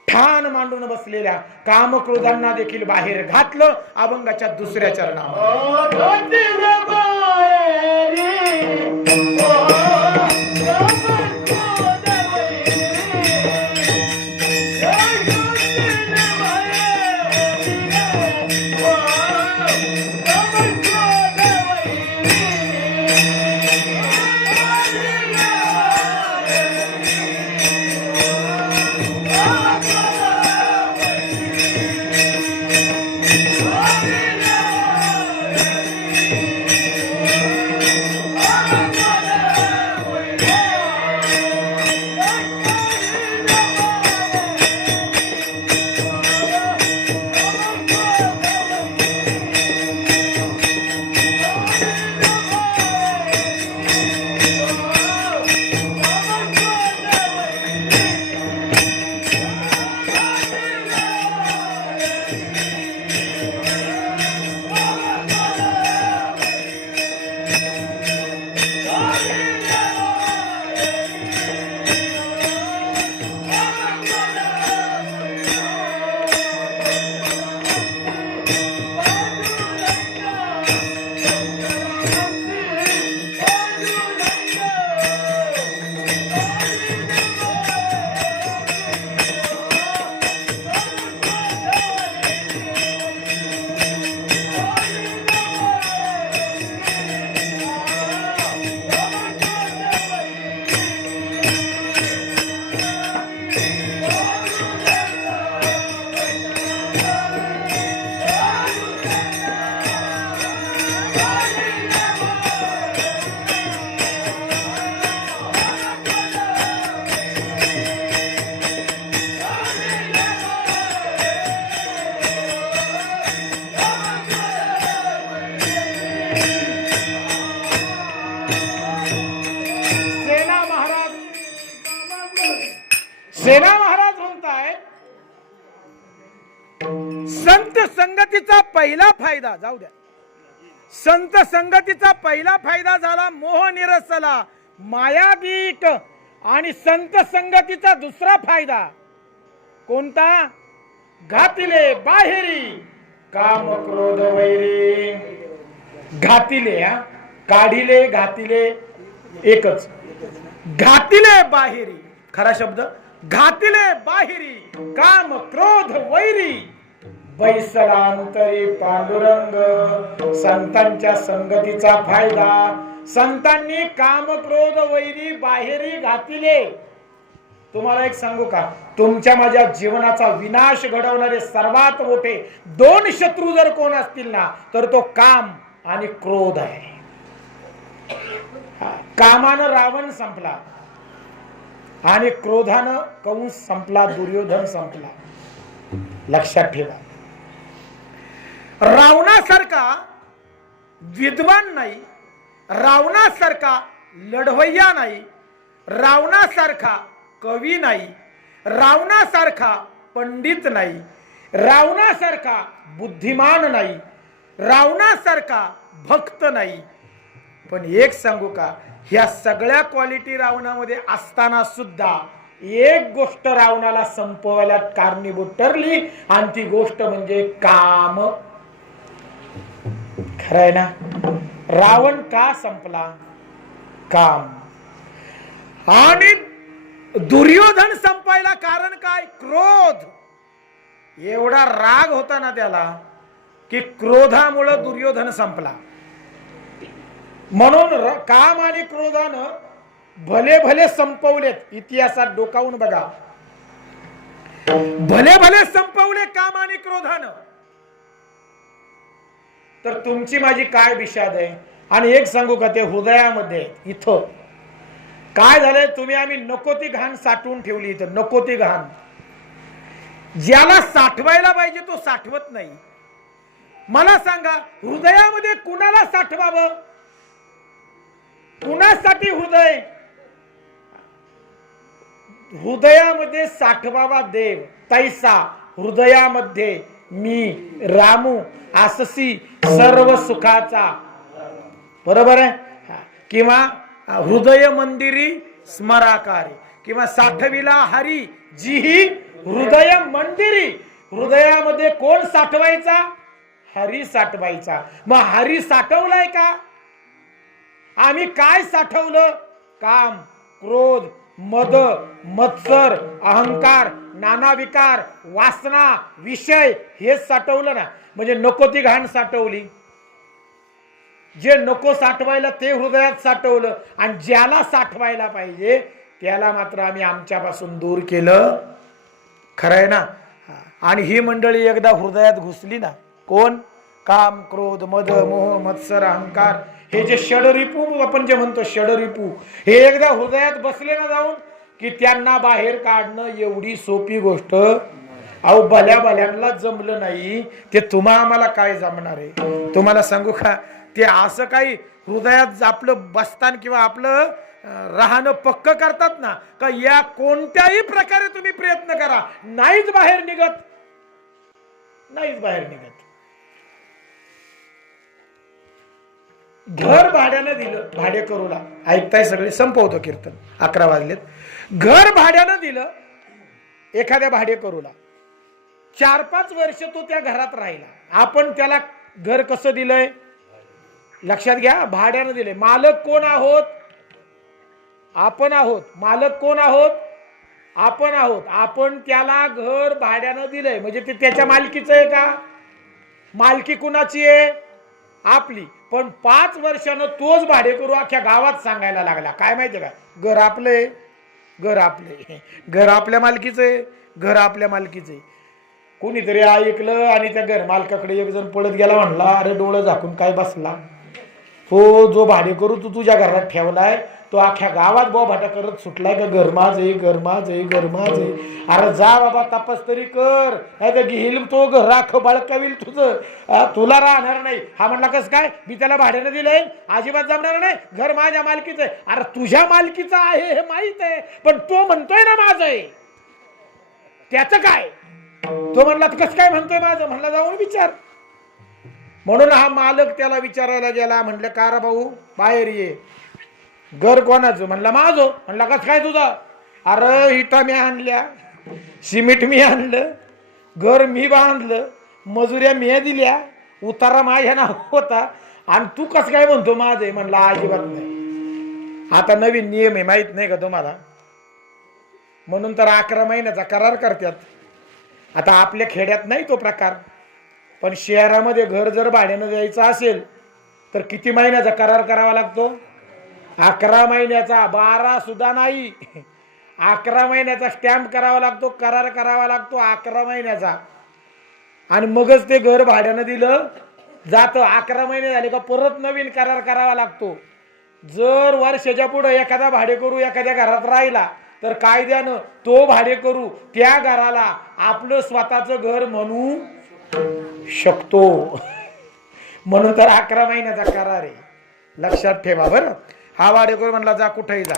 ठाण मांडून बसलेल्या कामक्रोधांना देखील बाहेर घातलं. अभंगाच्या दुसऱ्या चरणामध्ये सेना महाराज म्हणताय संत संगतीचा पहिला फायदा, जाऊ द्या, संत संगतीचा पहिला फायदा झाला मोह निरसला मायादीक, आणि संत संगतीचा दुसरा फायदा कोणता? घातिले बाहेरी काम क्रोध वैरी. घातिले, काढिले घातिले एकच, घातिले बाहेरी खरा शब्द, घातिले बाहेरी काम क्रोध वैरी बैसलांतरी पांडुरंग. संतांच्या संगतीचा फायदा, संतांनी काम क्रोध वैरी बाहेरी घातिले. तुम्हाला एक सांगू का, तुमच्या माझ्या जीवनाचा विनाश घडवणारे सर्वात मोठे दोन शत्रू जर कोण असतील ना, तर तो काम आणि क्रोध आहे. कामानं रावण संपला आणि क्रोधानं कंस संपला, दुर्योधन संपला. लक्षात ठेवा, रावणासारखा विद्वान नाही, रावणासारखा लढवय्या नाही, रावणासारखा कवी नाही, रावणासारखा पंडित नाही, रावणासारखा बुद्धिमान नाही, रावणासारखा भक्त नाही. पण एक सांगू का, ह्या सगळ्या क्वालिटी रावणामध्ये असताना सुद्धा एक गोष्ट रावणाला संपवायला कारणीभूत ठरली, आणि ती गोष्ट म्हणजे काम. खरंय ना? रावण का संपला? काम. आणि दुर्योधन संपायला कारण काय? क्रोध. एवढा राग होता ना त्याला की क्रोधामुळे दुर्योधन संपला. म्हणून काम आणि क्रोधानं भले भले संपवलेत. इतिहासात डोकावून बघा, भले भले संपवले काम आणि क्रोधानं. तर तुमची माझी काय विषाद आहे. आणि एक सांगू का, ते हृदयामध्ये इथं काय झालंय, तुम्ही आम्ही नको ती घाण साठवून ठेवली इथं, नको ती घाण. ज्याला साठवायला पाहिजे तो साठवत नाही. मला सांगा, हृदयामध्ये कुणाला साठवावं? कुणासाठी हृदय? हृदयामध्ये साठवावा देव. तैसा हृदयामध्ये मी रामू आससी सर्व सुखाचा. बरोबर आहे? किंवा हृदय मंदिरी स्मराकारी, किंवा साठविला हरी जी ही हृदय मंदिरी. हृदयामध्ये कोण साठवायचा? हरी साठवायचा. मग हरी साठवलाय का? आम्ही काय साठवलं? काम, क्रोध, मद, मत्सर, अहंकार, नाना विकार, वासना, विषय, हेच साठवलं ना. म्हणजे नको ती घाण साठवली. जे नको साठवायला ते हृदयात साठवलं, आणि ज्याला साठवायला पाहिजे त्याला मात्र आम्ही आमच्यापासून दूर केलं. खरंय ना? आणि ही मंडळी एकदा हृदयात घुसली ना, कोण? काम, क्रोध, मद, मोह, मत्सर, अहंकार, हे जे षडरिपू आपण जे म्हणतो षडरिपू, हे एकदा हृदयात बसले ना जाऊन, की त्यांना बाहेर काढणं एवढी सोपी गोष्ट. अहो, भल्या भल्यांना जमलं नाही, ते तुम्हा आम्हाला काय जमणार आहे? तुम्हाला सांगू का, ते असं काही हृदयात आपलं बसतान किंवा आपलं राहणं पक्क करतात ना, का या कोणत्याही प्रकारे तुम्ही प्रयत्न करा, नाहीच बाहेर निघत, नाहीच बाहेर निघत. घर भाड्यानं दिलं भाडेकरूला, ऐकताय सगळे, संपवतो कीर्तन, 11 वाजलेत. घर भाड्यानं दिलं एखाद्या भाडेकरूला, 4-5 वर्ष तो त्या घरात राहिला. आपण त्याला घर कसं दिलंय? लक्षात घ्या, भाड्यानं दिले. मालक कोण आहोत? आपण आहोत. मालक कोण आहोत? आपण आहोत. आपण त्याला घर भाड्यानं दिलंय, म्हणजे ते त्याच्या मालकीचं आहे का? मालकी कुणाची आहे? आपली. पण 5 वर्षानं तोच भाडेकरू अख्ख्या गावात सांगायला लागला, काय माहितीये का, घर आपलंय, घर आपले, घर आपल्या मालकीचं आहे, घर आपल्या मालकीचं आहे. कोणीतरी ऐकलं आणि त्या घर मालकाकडे एक जण पळत गेला, म्हणला, अरे डोळं झाकून काय बसला, तो जो भाडेकरू तू तुझ्या घरात ठेवलाय तो अख्ख्या गावात बोभाटा करत सुटलाय का घर माझे, घर माझे, घर माझे. अरे जा बाबा, तपास तरी कर, नाही तर घेईल तो घर, राख बळकाविल तुझं, तुला राहणार नाही. हा म्हणला, कस काय, मी त्याला भाड्यानं दिलंय, अजिबात जमणार नाही, घर माझ्या मालकीचं आहे. अरे तुझ्या मालकीचं आहे हे माहित आहे, पण तो म्हणतोय ना माझं आहे. त्याचं काय? तो म्हणला कसं काय म्हणतोय माझं? म्हणला जाऊन विचार. म्हणून हा मालक त्याला विचारायला गेला. म्हणलं का रे भाऊ बाहेर ये. घर कोणाचं? म्हणला माझं. म्हणला कसं काय तुझं? अरे इटा मी आणल्या, सिमेंट मी आणलं, घर मी बांधलं, मजुऱ्या मी दिल्या, उतारा माझ्या नाव होता, आणि तू कसं काय म्हणतो माझं? म्हणला अजिबात नाही. आता नवीन नियम आहे माहित नाही का तुम्हाला? म्हणून तर 11 महिन्याचा करार करतात. आता आपल्या खेड्यात नाही तो प्रकार, पण शहरामध्ये घर जर भाड्यानं द्यायचं असेल तर किती महिन्याचा करार करावा लागतो? 11 महिन्याचा. 12 सुद्धा नाही, 11 महिन्याचा स्टॅम्प करावा लागतो, करार करावा लागतो 11 महिन्याचा. आणि मगच ते घर भाड्यानं दिलं जातं. 11 महिने झाले का परत नवीन करार करावा लागतो. जर वर्षाच्या पुढे एखादा भाडेकरू एखाद्या घरात राहिला तर कायद्यानं तो भाडेकरू त्या घराला आपलं स्वतःचं घर म्हणू शकतो. म्हणून तर 11 महिन्याचा करार आहे. लक्षात ठेवा बरं. हा भाडेकरू म्हणला जा कुठेही जा,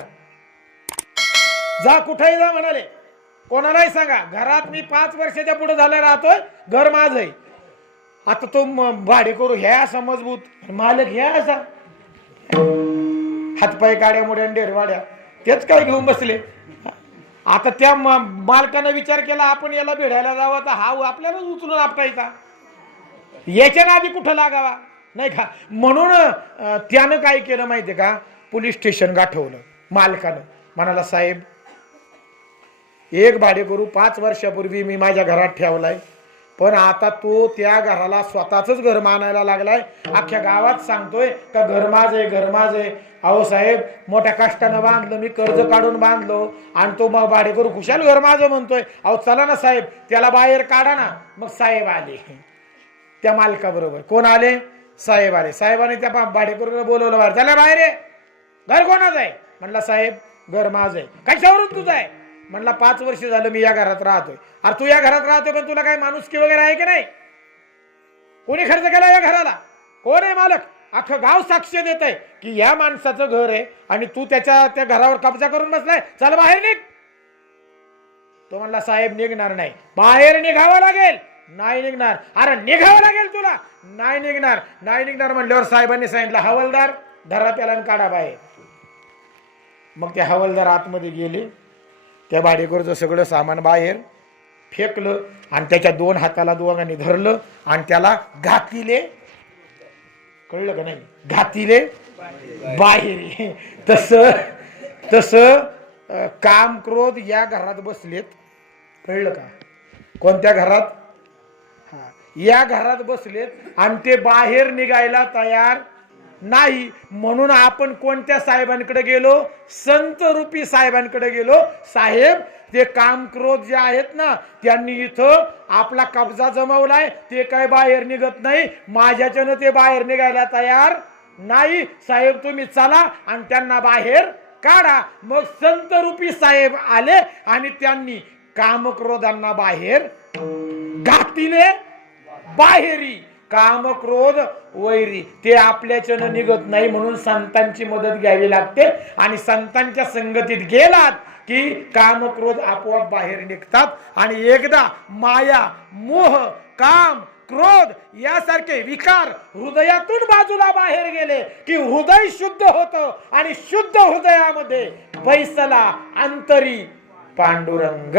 जा कुठेही जा म्हणाले, कोणालाही सांगा घरात मी 5 वर्षाच्या पुढे झाला राहतोय, घर माझं आहे. आता तो भाडेकरू ह्या असा मजबूत, मालक ह्या असा हातपाय काड्या मोड्या डेरवाड्या, तेच काय घेऊन बसले. आता त्या मालकानं विचार केला आपण याला भिडायला जावं तर हा आपल्यालाच उचलून आपटायचा, याच्या नादी कुठं लागावा नाही का. म्हणून त्यानं काय केलं माहितीये का? पोलीस स्टेशन गाठवलं मालकानं. म्हणाला साहेब एक भाडेकरू 5 वर्षापूर्वी मी माझ्या घरात ठेवलाय, पण आता तो त्या घराला स्वतःच घर मानायला लागलाय. अख्ख्या गावात सांगतोय का घर माझं आहे, घर माझं आहे. अहो साहेब मोठ्या कष्टानं बांधलं मी, कर्ज काढून बांधलो, आणि तो मग भाडेकरू खुशाल घर माझं म्हणतोय. अहो चला ना साहेब त्याला बाहेर काढा ना. मग साहेब आले त्या मालकाबरोबर. कोण आले? साहेब आले. साहेबाने त्या भाडेकरूला बोलवलं बाहेर. त्याला बाहेर आहे. घर कोणाचं आहे? म्हणला साहेब घर माझं आहे. कशावरून तुझं आहे? म्हणला 5 वर्ष झालं मी या घरात राहतोय. अरे तू या घरात राहतोय पण तुला काय माणुसकी वगैरे आहे की नाही? कोणी खर्च केला या घराला? कोण आहे मालक? अख्खं गाव साक्ष देत आहे की या माणसाचं घर आहे आणि तू त्या घरावर कब्जा करून बसलाय. चल बाहेर निघ. तो म्हणला साहेब निघणार नाही. बाहेर निघावं लागेल. नाही निघणार. अरे निघावं लागेल तुला. नाही निघणार. नाही निघणार म्हणल्यावर साहेबांनी सांगितलं हवालदार धरा त्याला आणि काढा बाहेर. मग ते हवालदार आतमध्ये गेले. त्या भाडेकरूचं सगळं सामान बाहेर फेकलं आणि त्याच्या 2 हाताला दोघांनी धरलं आणि त्याला घातिले. कळलं का नाही? घातिले बाहेर. तस काम क्रोध या घरात बसलेत. कळलं का? कोणत्या घरात? या घरात बसलेत आणि ते बाहेर निघायला तयार नाही. म्हणून आपण कोणत्या साहेबांकडे गेलो? संत रूपी साहेबांकडे गेलो. साहेब ते काम क्रोध जे आहेत ना त्यांनी इथं आपला कब्जा जमवलाय, ते काय बाहेर निघत नाही. माझ्याच्यानं ते बाहेर निघायला तयार नाही. साहेब तुम्ही चला आणि त्यांना बाहेर काढा. मग संत रूपी साहेब आले आणि त्यांनी कामक्रोधांना बाहेर घातिले. बाहेरी काम क्रोध वैरी ते आपल्याच्यानं निघत नाही. म्हणून संतांची मदत घ्यावी लागते आणि संतांच्या संगतीत गेलात की काम क्रोध आपोआप बाहेर निघतात. आणि एकदा माया मोह काम क्रोध यासारखे विकार हृदयातून बाजूला बाहेर गेले की हृदय शुद्ध होतं आणि शुद्ध हृदयामध्ये बैसला अंतरी पांडुरंग.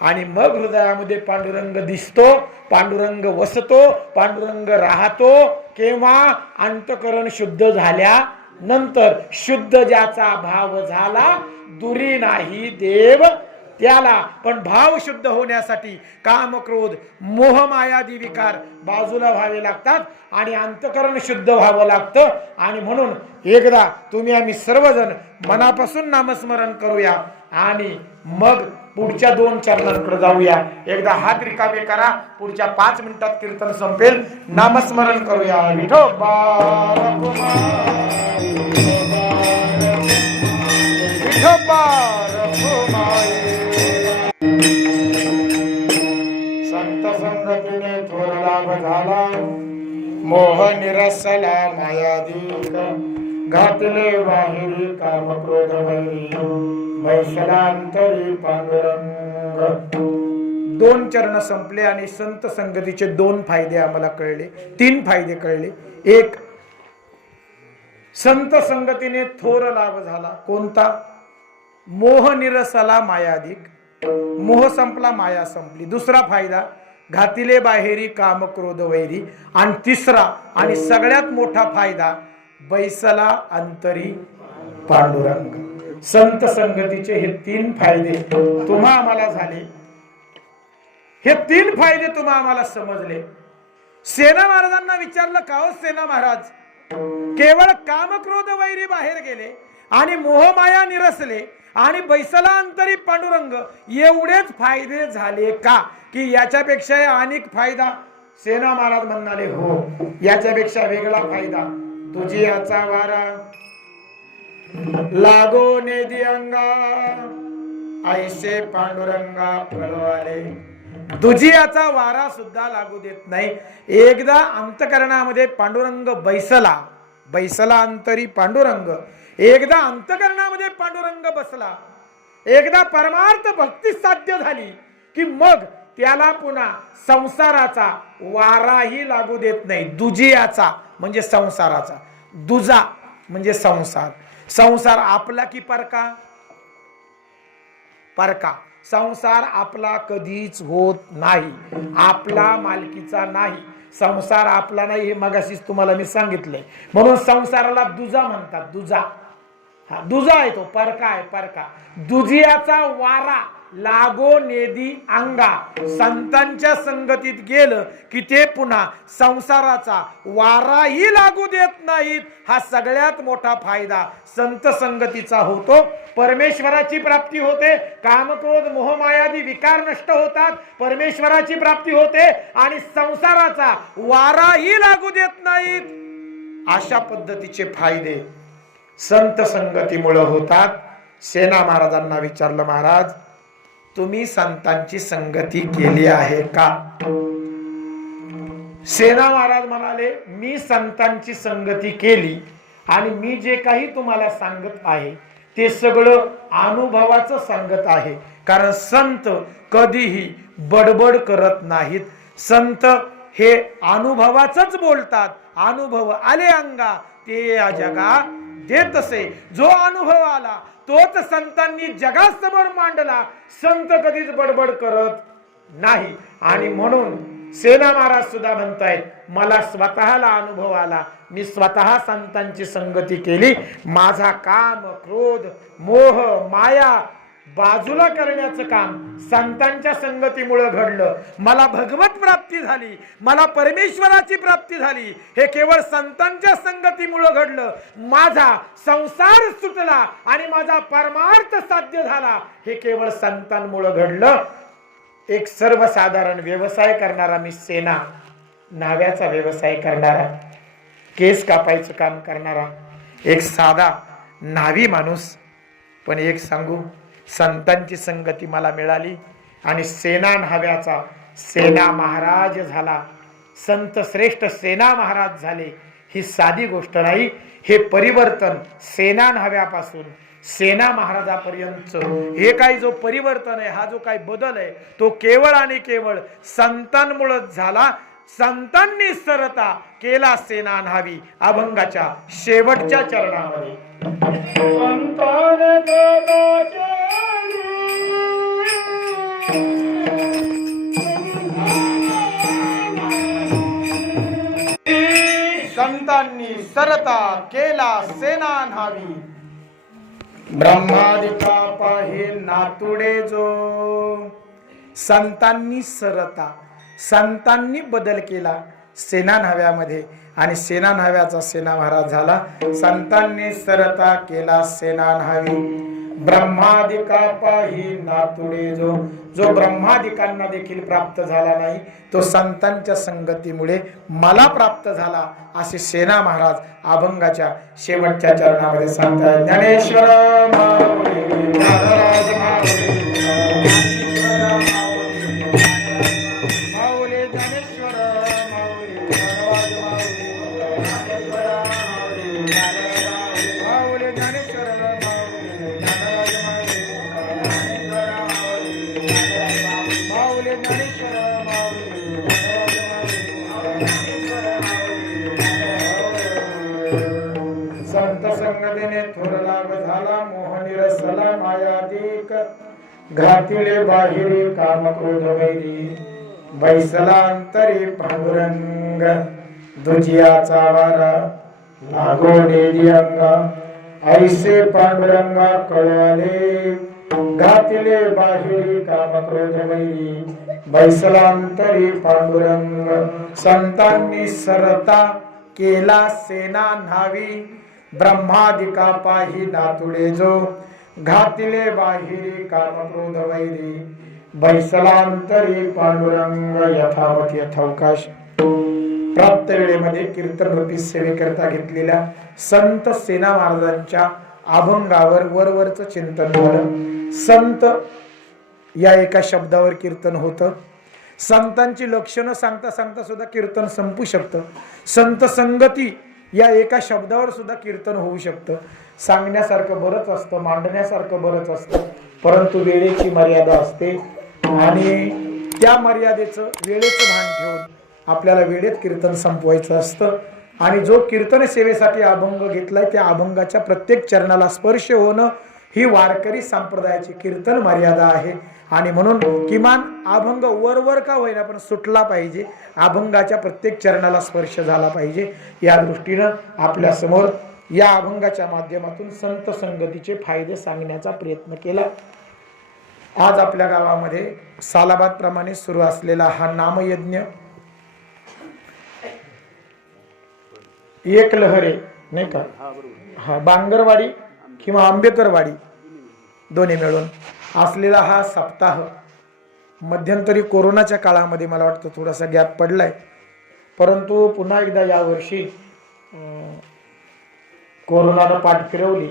आणि मग हृदयामध्ये पांडुरंग दिसतो, पांडुरंग वसतो, पांडुरंग राहतो. केव्हा? अंतकरण शुद्ध झाल्यानंतर. शुद्ध ज्याचा भाव झाला दुरी नाही देव त्याला. पण भाव शुद्ध होण्यासाठी काम क्रोध मोह मायादी विकार बाजूला व्हावे लागतात आणि अंतकरण शुद्ध व्हावं लागतं. आणि म्हणून एकदा तुम्ही आम्ही सर्वजण मनापासून नामस्मरण करूया आणि मग पुढच्या 2 चरणांकडे जाऊया. एकदा हात रिकामे करा. पुढच्या 5 मिनिटात कीर्तन संपेल. नामस्मरण करूया. विठोबा संत संगतीने थोर लाभ झाला, मोह निरसला मायाधिक. घातले बाहेरी काम क्रोध वैरी, वैशलांतरी पांडुरंग. 2 चरण संपले आणि संत संगतीचे 2 फायदे आम्हाला कळले, 3 फायदे कळले. एक, संत संगतीने थोर लाभ झाला. कोणता? मोह निरसला मायाधिक, मोह संपला माया संपली. दुसरा फायदा, घातिले बाहेरी काम क्रोध वैरी. आणि तिसरा आणि सगळ्यात मोठा फायदा, बैसला अंतरी पांडुरंग. संत संगतीचे हे 3 फायदे तुम्हा आम्हाला झाले. हे 3 फायदे तुम्हा आम्हाला समजले. सेना महाराजांना विचारलं, का हो सेना महाराज, केवळ काम क्रोध वैरी बाहेर गेले आणि मोहमाया निरसले आणि बैसला अंतरी पांडुरंग, एवढेच फायदे झाले का, की याच्यापेक्षा अनेक फायदा? सेना महाराज म्हणाले, हो, याच्यापेक्षा वेगळा फायदा. तुझी याचा वारा लागो नेदी अंगा, ऐसे पांडुरंगा पळवाले. दुजियाचा वारा सुद्धा लागू देत नाही. एकदा अंतकरणामध्ये पांडुरंग बैसला, बैसला अंतरी पांडुरंग, एकदा अंतकरणामध्ये पांडुरंग बसला, एकदा परमार्थ भक्ती साध्य झाली की मग त्याला पुन्हा संसाराचा वाराही लागू देत नाही. दुजियाचा म्हणजे संसाराचा, दुजा म्हणजे संसार. संसार आपला की परका? परका. संसार आपला कधीच होत नाही, आपला मालकीचा नाही. संसार आपला नाही हे मगाशीच तुम्हाला मी सांगितलंय. म्हणून संसाराला दुजा म्हणतात. दुजा, हा दुजा आहे तो, परका आहे परका. दुजियाचा वारा लागो नेदी अंगा, संतांच्या संगतीत गेलं की ते पुन्हा संसाराचा वाराही लागू देत नाहीत. हा सगळ्यात मोठा फायदा संत संगतीचा होतो. परमेश्वराची प्राप्ती होते, कामक्रोध मोहमायादी विकार नष्ट होतात, परमेश्वराची प्राप्ती होते आणि संसाराचा वाराही लागू देत नाहीत. अशा पद्धतीचे फायदे संत संगतीमुळे होतात. सेना महाराजांना विचारलं, महाराज तुम्ही संतांची संगती केली आहे का? सेना महाराज म्हणाले, मी संतांची संगती केली आणि मी जे काही तुम्हाला सांगत आहे ते सगळं अनुभवाचं सांगत आहे. कारण संत कधीही बडबड करत नाहीत. संत हे अनुभवाचंच बोलतात. अनुभव आले अंगा ते या जगा देतसे. जो अनुभव आला तोच संतांनी जगासमोर मांडला. संत कधीच बडबड करत नाही. आणि म्हणून सेना महाराज सुद्धा म्हणतायत, मला स्वतःला अनुभव आला, मी स्वतः संतांची संगती केली. माझा काम क्रोध मोह माया बाजूला करण्याचं काम संतांच्या संगतीमुळे घडलं. मला भगवत प्राप्ती झाली, मला परमेश्वराची प्राप्ती झाली. हे केवळ संतांच्या संगतीमुळे घडलं. माझा संसार सुटला आणि माझा परमार्थ साध्य झाला. हे केवळ संतांमुळे घडलं. एक सर्वसाधारण व्यवसाय करणारा मी सेना, न्हाव्याचा व्यवसाय करणारा, केस कापायचं काम करणारा एक साधा न्हावी माणूस. पण एक सांगू, संतांची संगती मला मिळाली आणि सेना न्हाव्याचा सेना महाराज झाला. संत श्रेष्ठ सेना महाराज झाले. ही साधी गोष्ट नाही. हे परिवर्तन सेना न्हाव्यापासून सेना महाराजापर्यंत हे काही जो परिवर्तन आहे, हा जो काही बदल आहे, तो केवळ आणि केवळ संतांमुळेच झाला. संतांनी सरता केला सेना न्हावी. अभंगाच्या शेवटच्या चरणामध्ये संतांनी सरता केला सेना न्हावी. ब्रह्मादिका पाहे नातुडे जो. संतांनी सरता, संतांनी बदल केला सेना न्हाव्यामध्ये आणि सेना न्हाव्याचा सेना महाराज झाला. संतांनी सरता केला सेना न्हावी. ब्रह्मादिका पाही नातुडे जो. जो ब्रह्मादिकांना देखील प्राप्त झाला नाही, तो संतांच्या संगतीमुळे मला प्राप्त झाला, असे सेना महाराज अभंगाच्या शेवटच्या चरणामध्ये सांगतात. ज्ञानेश्वर माऊली महाराज माऊली ज्ञानेश्वर माऊली महाराज माऊली ज्ञानेश्वर माऊली घातिले बाहेरी काम क्रोध वैरी बैसलांतरी पांडुरंग दुजियाचा वारा लागो नेली अंगा ऐसे पांडुरंगा कळवले घातिले बाहेरी काम क्रोध वैरी बैसलांतरी पांडुरंग संतांनी सरता केला सेना न्हावी ब्रह्मादिका पाही नातुडे जो घातिले बाहेरी काम क्रोध वैरी बैसलांतरी पांडुरंग यथावत यथावकाश प्राप्त वेळेमध्ये कीर्तन रूपी सेवेकरता घेतलेल्या संत सेना महाराजांच्या अभंगावर वरवरचं चिंतन झालं. संत या एका शब्दावर कीर्तन होतं. संतांची लक्षणं सांगता सांगता सुद्धा कीर्तन संपू शकतं. संत संगती या एका शब्दावर सुद्धा कीर्तन होऊ शकतं. सांगण्यासारखं बरंच असतं, मांडण्यासारखं बरंच असतं, परंतु वेळेची मर्यादा असते आणि त्या मर्यादेचं वेळेचं भान ठेवून आपल्याला वेळेत कीर्तन संपवायचं असतं. आणि जो कीर्तन सेवेसाठी अभंग घेतलाय त्या अभंगाच्या प्रत्येक चरणाला स्पर्श होणं ही वारकरी संप्रदायाची कीर्तन मर्यादा आहे. आणि म्हणून किमान अभंग वरवर का होईना पण सुटला पाहिजे, अभंगाच्या प्रत्येक चरणाला स्पर्श झाला पाहिजे. या दृष्टीनं आपल्या समोर या अभंगाच्या माध्यमातून संत संगतीचे फायदे सांगण्याचा प्रयत्न केला. आज आपल्या गावामध्ये सालाबाद प्रमाणे सुरू असलेला हा नामयज्ञ एक लहरे नाही का, हा बांगरवाडी किंवा आंबेकरवाडी दोन्ही मिळून असलेला हा सप्ताह मध्यंतरी कोरोनाच्या काळामध्ये मला वाटतं थोडासा गॅप पडलाय, परंतु पुन्हा एकदा यावर्षी कोरोनानं पाठ फिरवली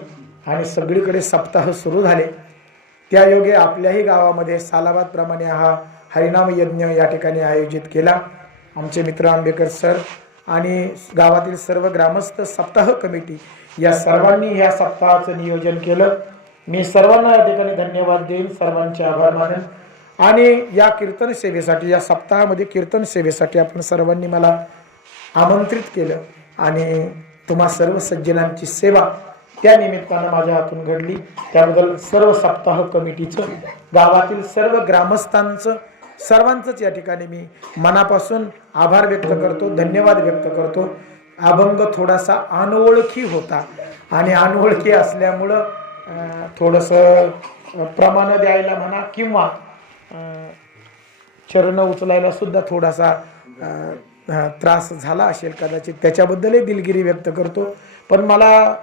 आणि सगळीकडे सप्ताह सुरू झाले. त्या योगे आपल्याही गावामध्ये सालाबाद प्रमाणे हा हरिनाम यज्ञ या ठिकाणी आयोजित केला. आमचे मित्र आंबेकर सर आणि गावातील सर्व ग्रामस्थ सप्ताह कमिटी या सर्वांनी या सप्ताहाचं नियोजन केलं. मी सर्वांना या ठिकाणी धन्यवाद देईन, सर्वांचे आभार मानेन. आणि या कीर्तन सेवेसाठी, या सप्ताहामध्ये कीर्तन सेवेसाठी आपण सर्वांनी मला आमंत्रित केलं आणि तुम्हा सर्व सज्जनांची सेवा त्या निमित्तानं माझ्या हातून घडली. त्याबद्दल सर्व सप्ताह कमिटीचं, गावातील सर्व ग्रामस्थांचं, सर्वांचंच या ठिकाणी मी मनापासून आभार व्यक्त करतो, धन्यवाद व्यक्त करतो. अभंग थोडासा अनोळखी होता आणि अनोळखी असल्यामुळं थोडंसं प्रमाण द्यायला म्हणा किंवा चरण उचलायला सुद्धा थोडासा त्रास झाला असेल कदाचित, त्याच्याबद्दलही दिलगिरी व्यक्त करतो. पण मला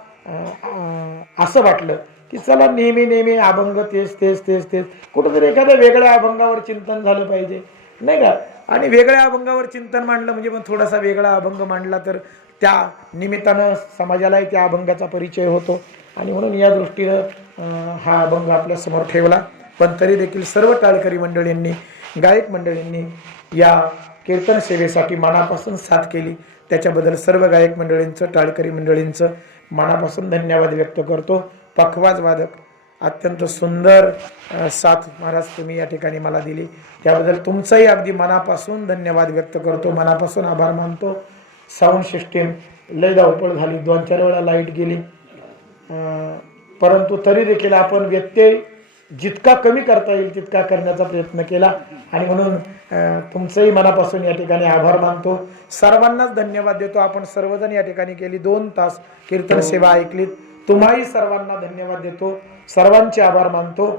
असं वाटलं की चला नेहमी नेहमी अभंग तेच तेच तेच तेच, कुठंतरी एखाद्या वेगळ्या अभंगावर चिंतन झालं पाहिजे नाही का. आणि वेगळ्या अभंगावर चिंतन मांडलं म्हणजे पण थोडासा वेगळा अभंग मांडला तर त्या निमित्तानं समाजालाही त्या अभंगाचा परिचय होतो. आणि म्हणून या दृष्टीनं हा अभंग आपल्यासमोर ठेवला. पण तरी देखील सर्व टाळकरी मंडळींनी, गायक मंडळींनी या कीर्तन सेवेसाठी मनापासून साथ केली, त्याच्याबद्दल सर्व गायक मंडळींचं, टाळकरी मंडळींचं मनापासून धन्यवाद व्यक्त करतो. पखवाज वादक अत्यंत सुंदर साथ महाराज तुम्ही या ठिकाणी मला दिली, त्याबद्दल तुमचंही अगदी मनापासून धन्यवाद व्यक्त करतो, मनापासून आभार मानतो. साऊंड सिस्टीम लय धावपळ झाली, 2-4 वेळा लाईट गेली, परंतु तरी देखील आपण व्यत्यय जितका कमी करता येईल तितका करण्याचा प्रयत्न केला. आणि म्हणून तुमचंही मनापासून या ठिकाणी आभार मानतो. सर्वांनाच धन्यवाद देतो. आपण सर्वजण या ठिकाणी गेली 2 तास कीर्तन सेवा ऐकलीत, तुम्हाही सर्वांना धन्यवाद देतो, सर्वांचे आभार मानतो.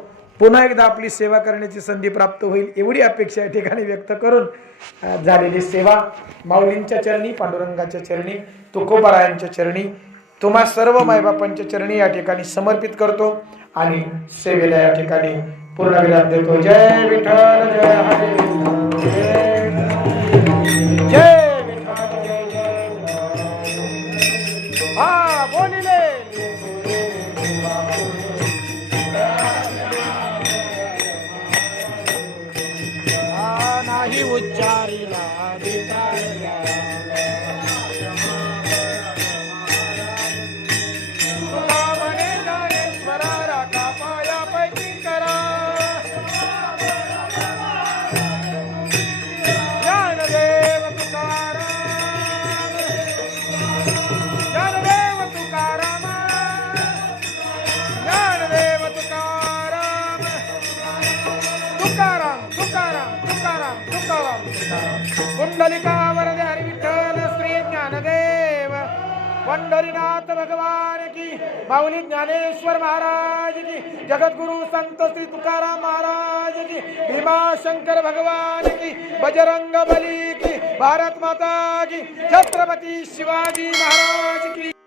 पुन्हा एकदा आपली सेवा करण्याची संधी प्राप्त होईल एवढी अपेक्षा या ठिकाणी व्यक्त करून झालेली सेवा माऊलींच्या चरणी, पांडुरंगाच्या चरणी, तुकोबारायांच्या चरणी, तुम्हा सर्व मायबापांच्या चरणी या ठिकाणी समर्पित करतो आणि सेवेला या ठिकाणी पूर्णविराम देतो. जय विठ्ठल, जय हरी, जय विठ्ठल, जय जय. हा बोलिले नाही उच्चारिला कुंडलिका वरदे हरि विठ्ठल श्री ज्ञानदेव पंढरीनाथ भगवान की, माऊली ज्ञानेश्वर महाराज की, जगद्गुरु संत श्री तुकाराम महाराज की, भीमाशंकर भगवान की, बजरंग बली की, भारत माता की, छत्रपति शिवाजी महाराज की।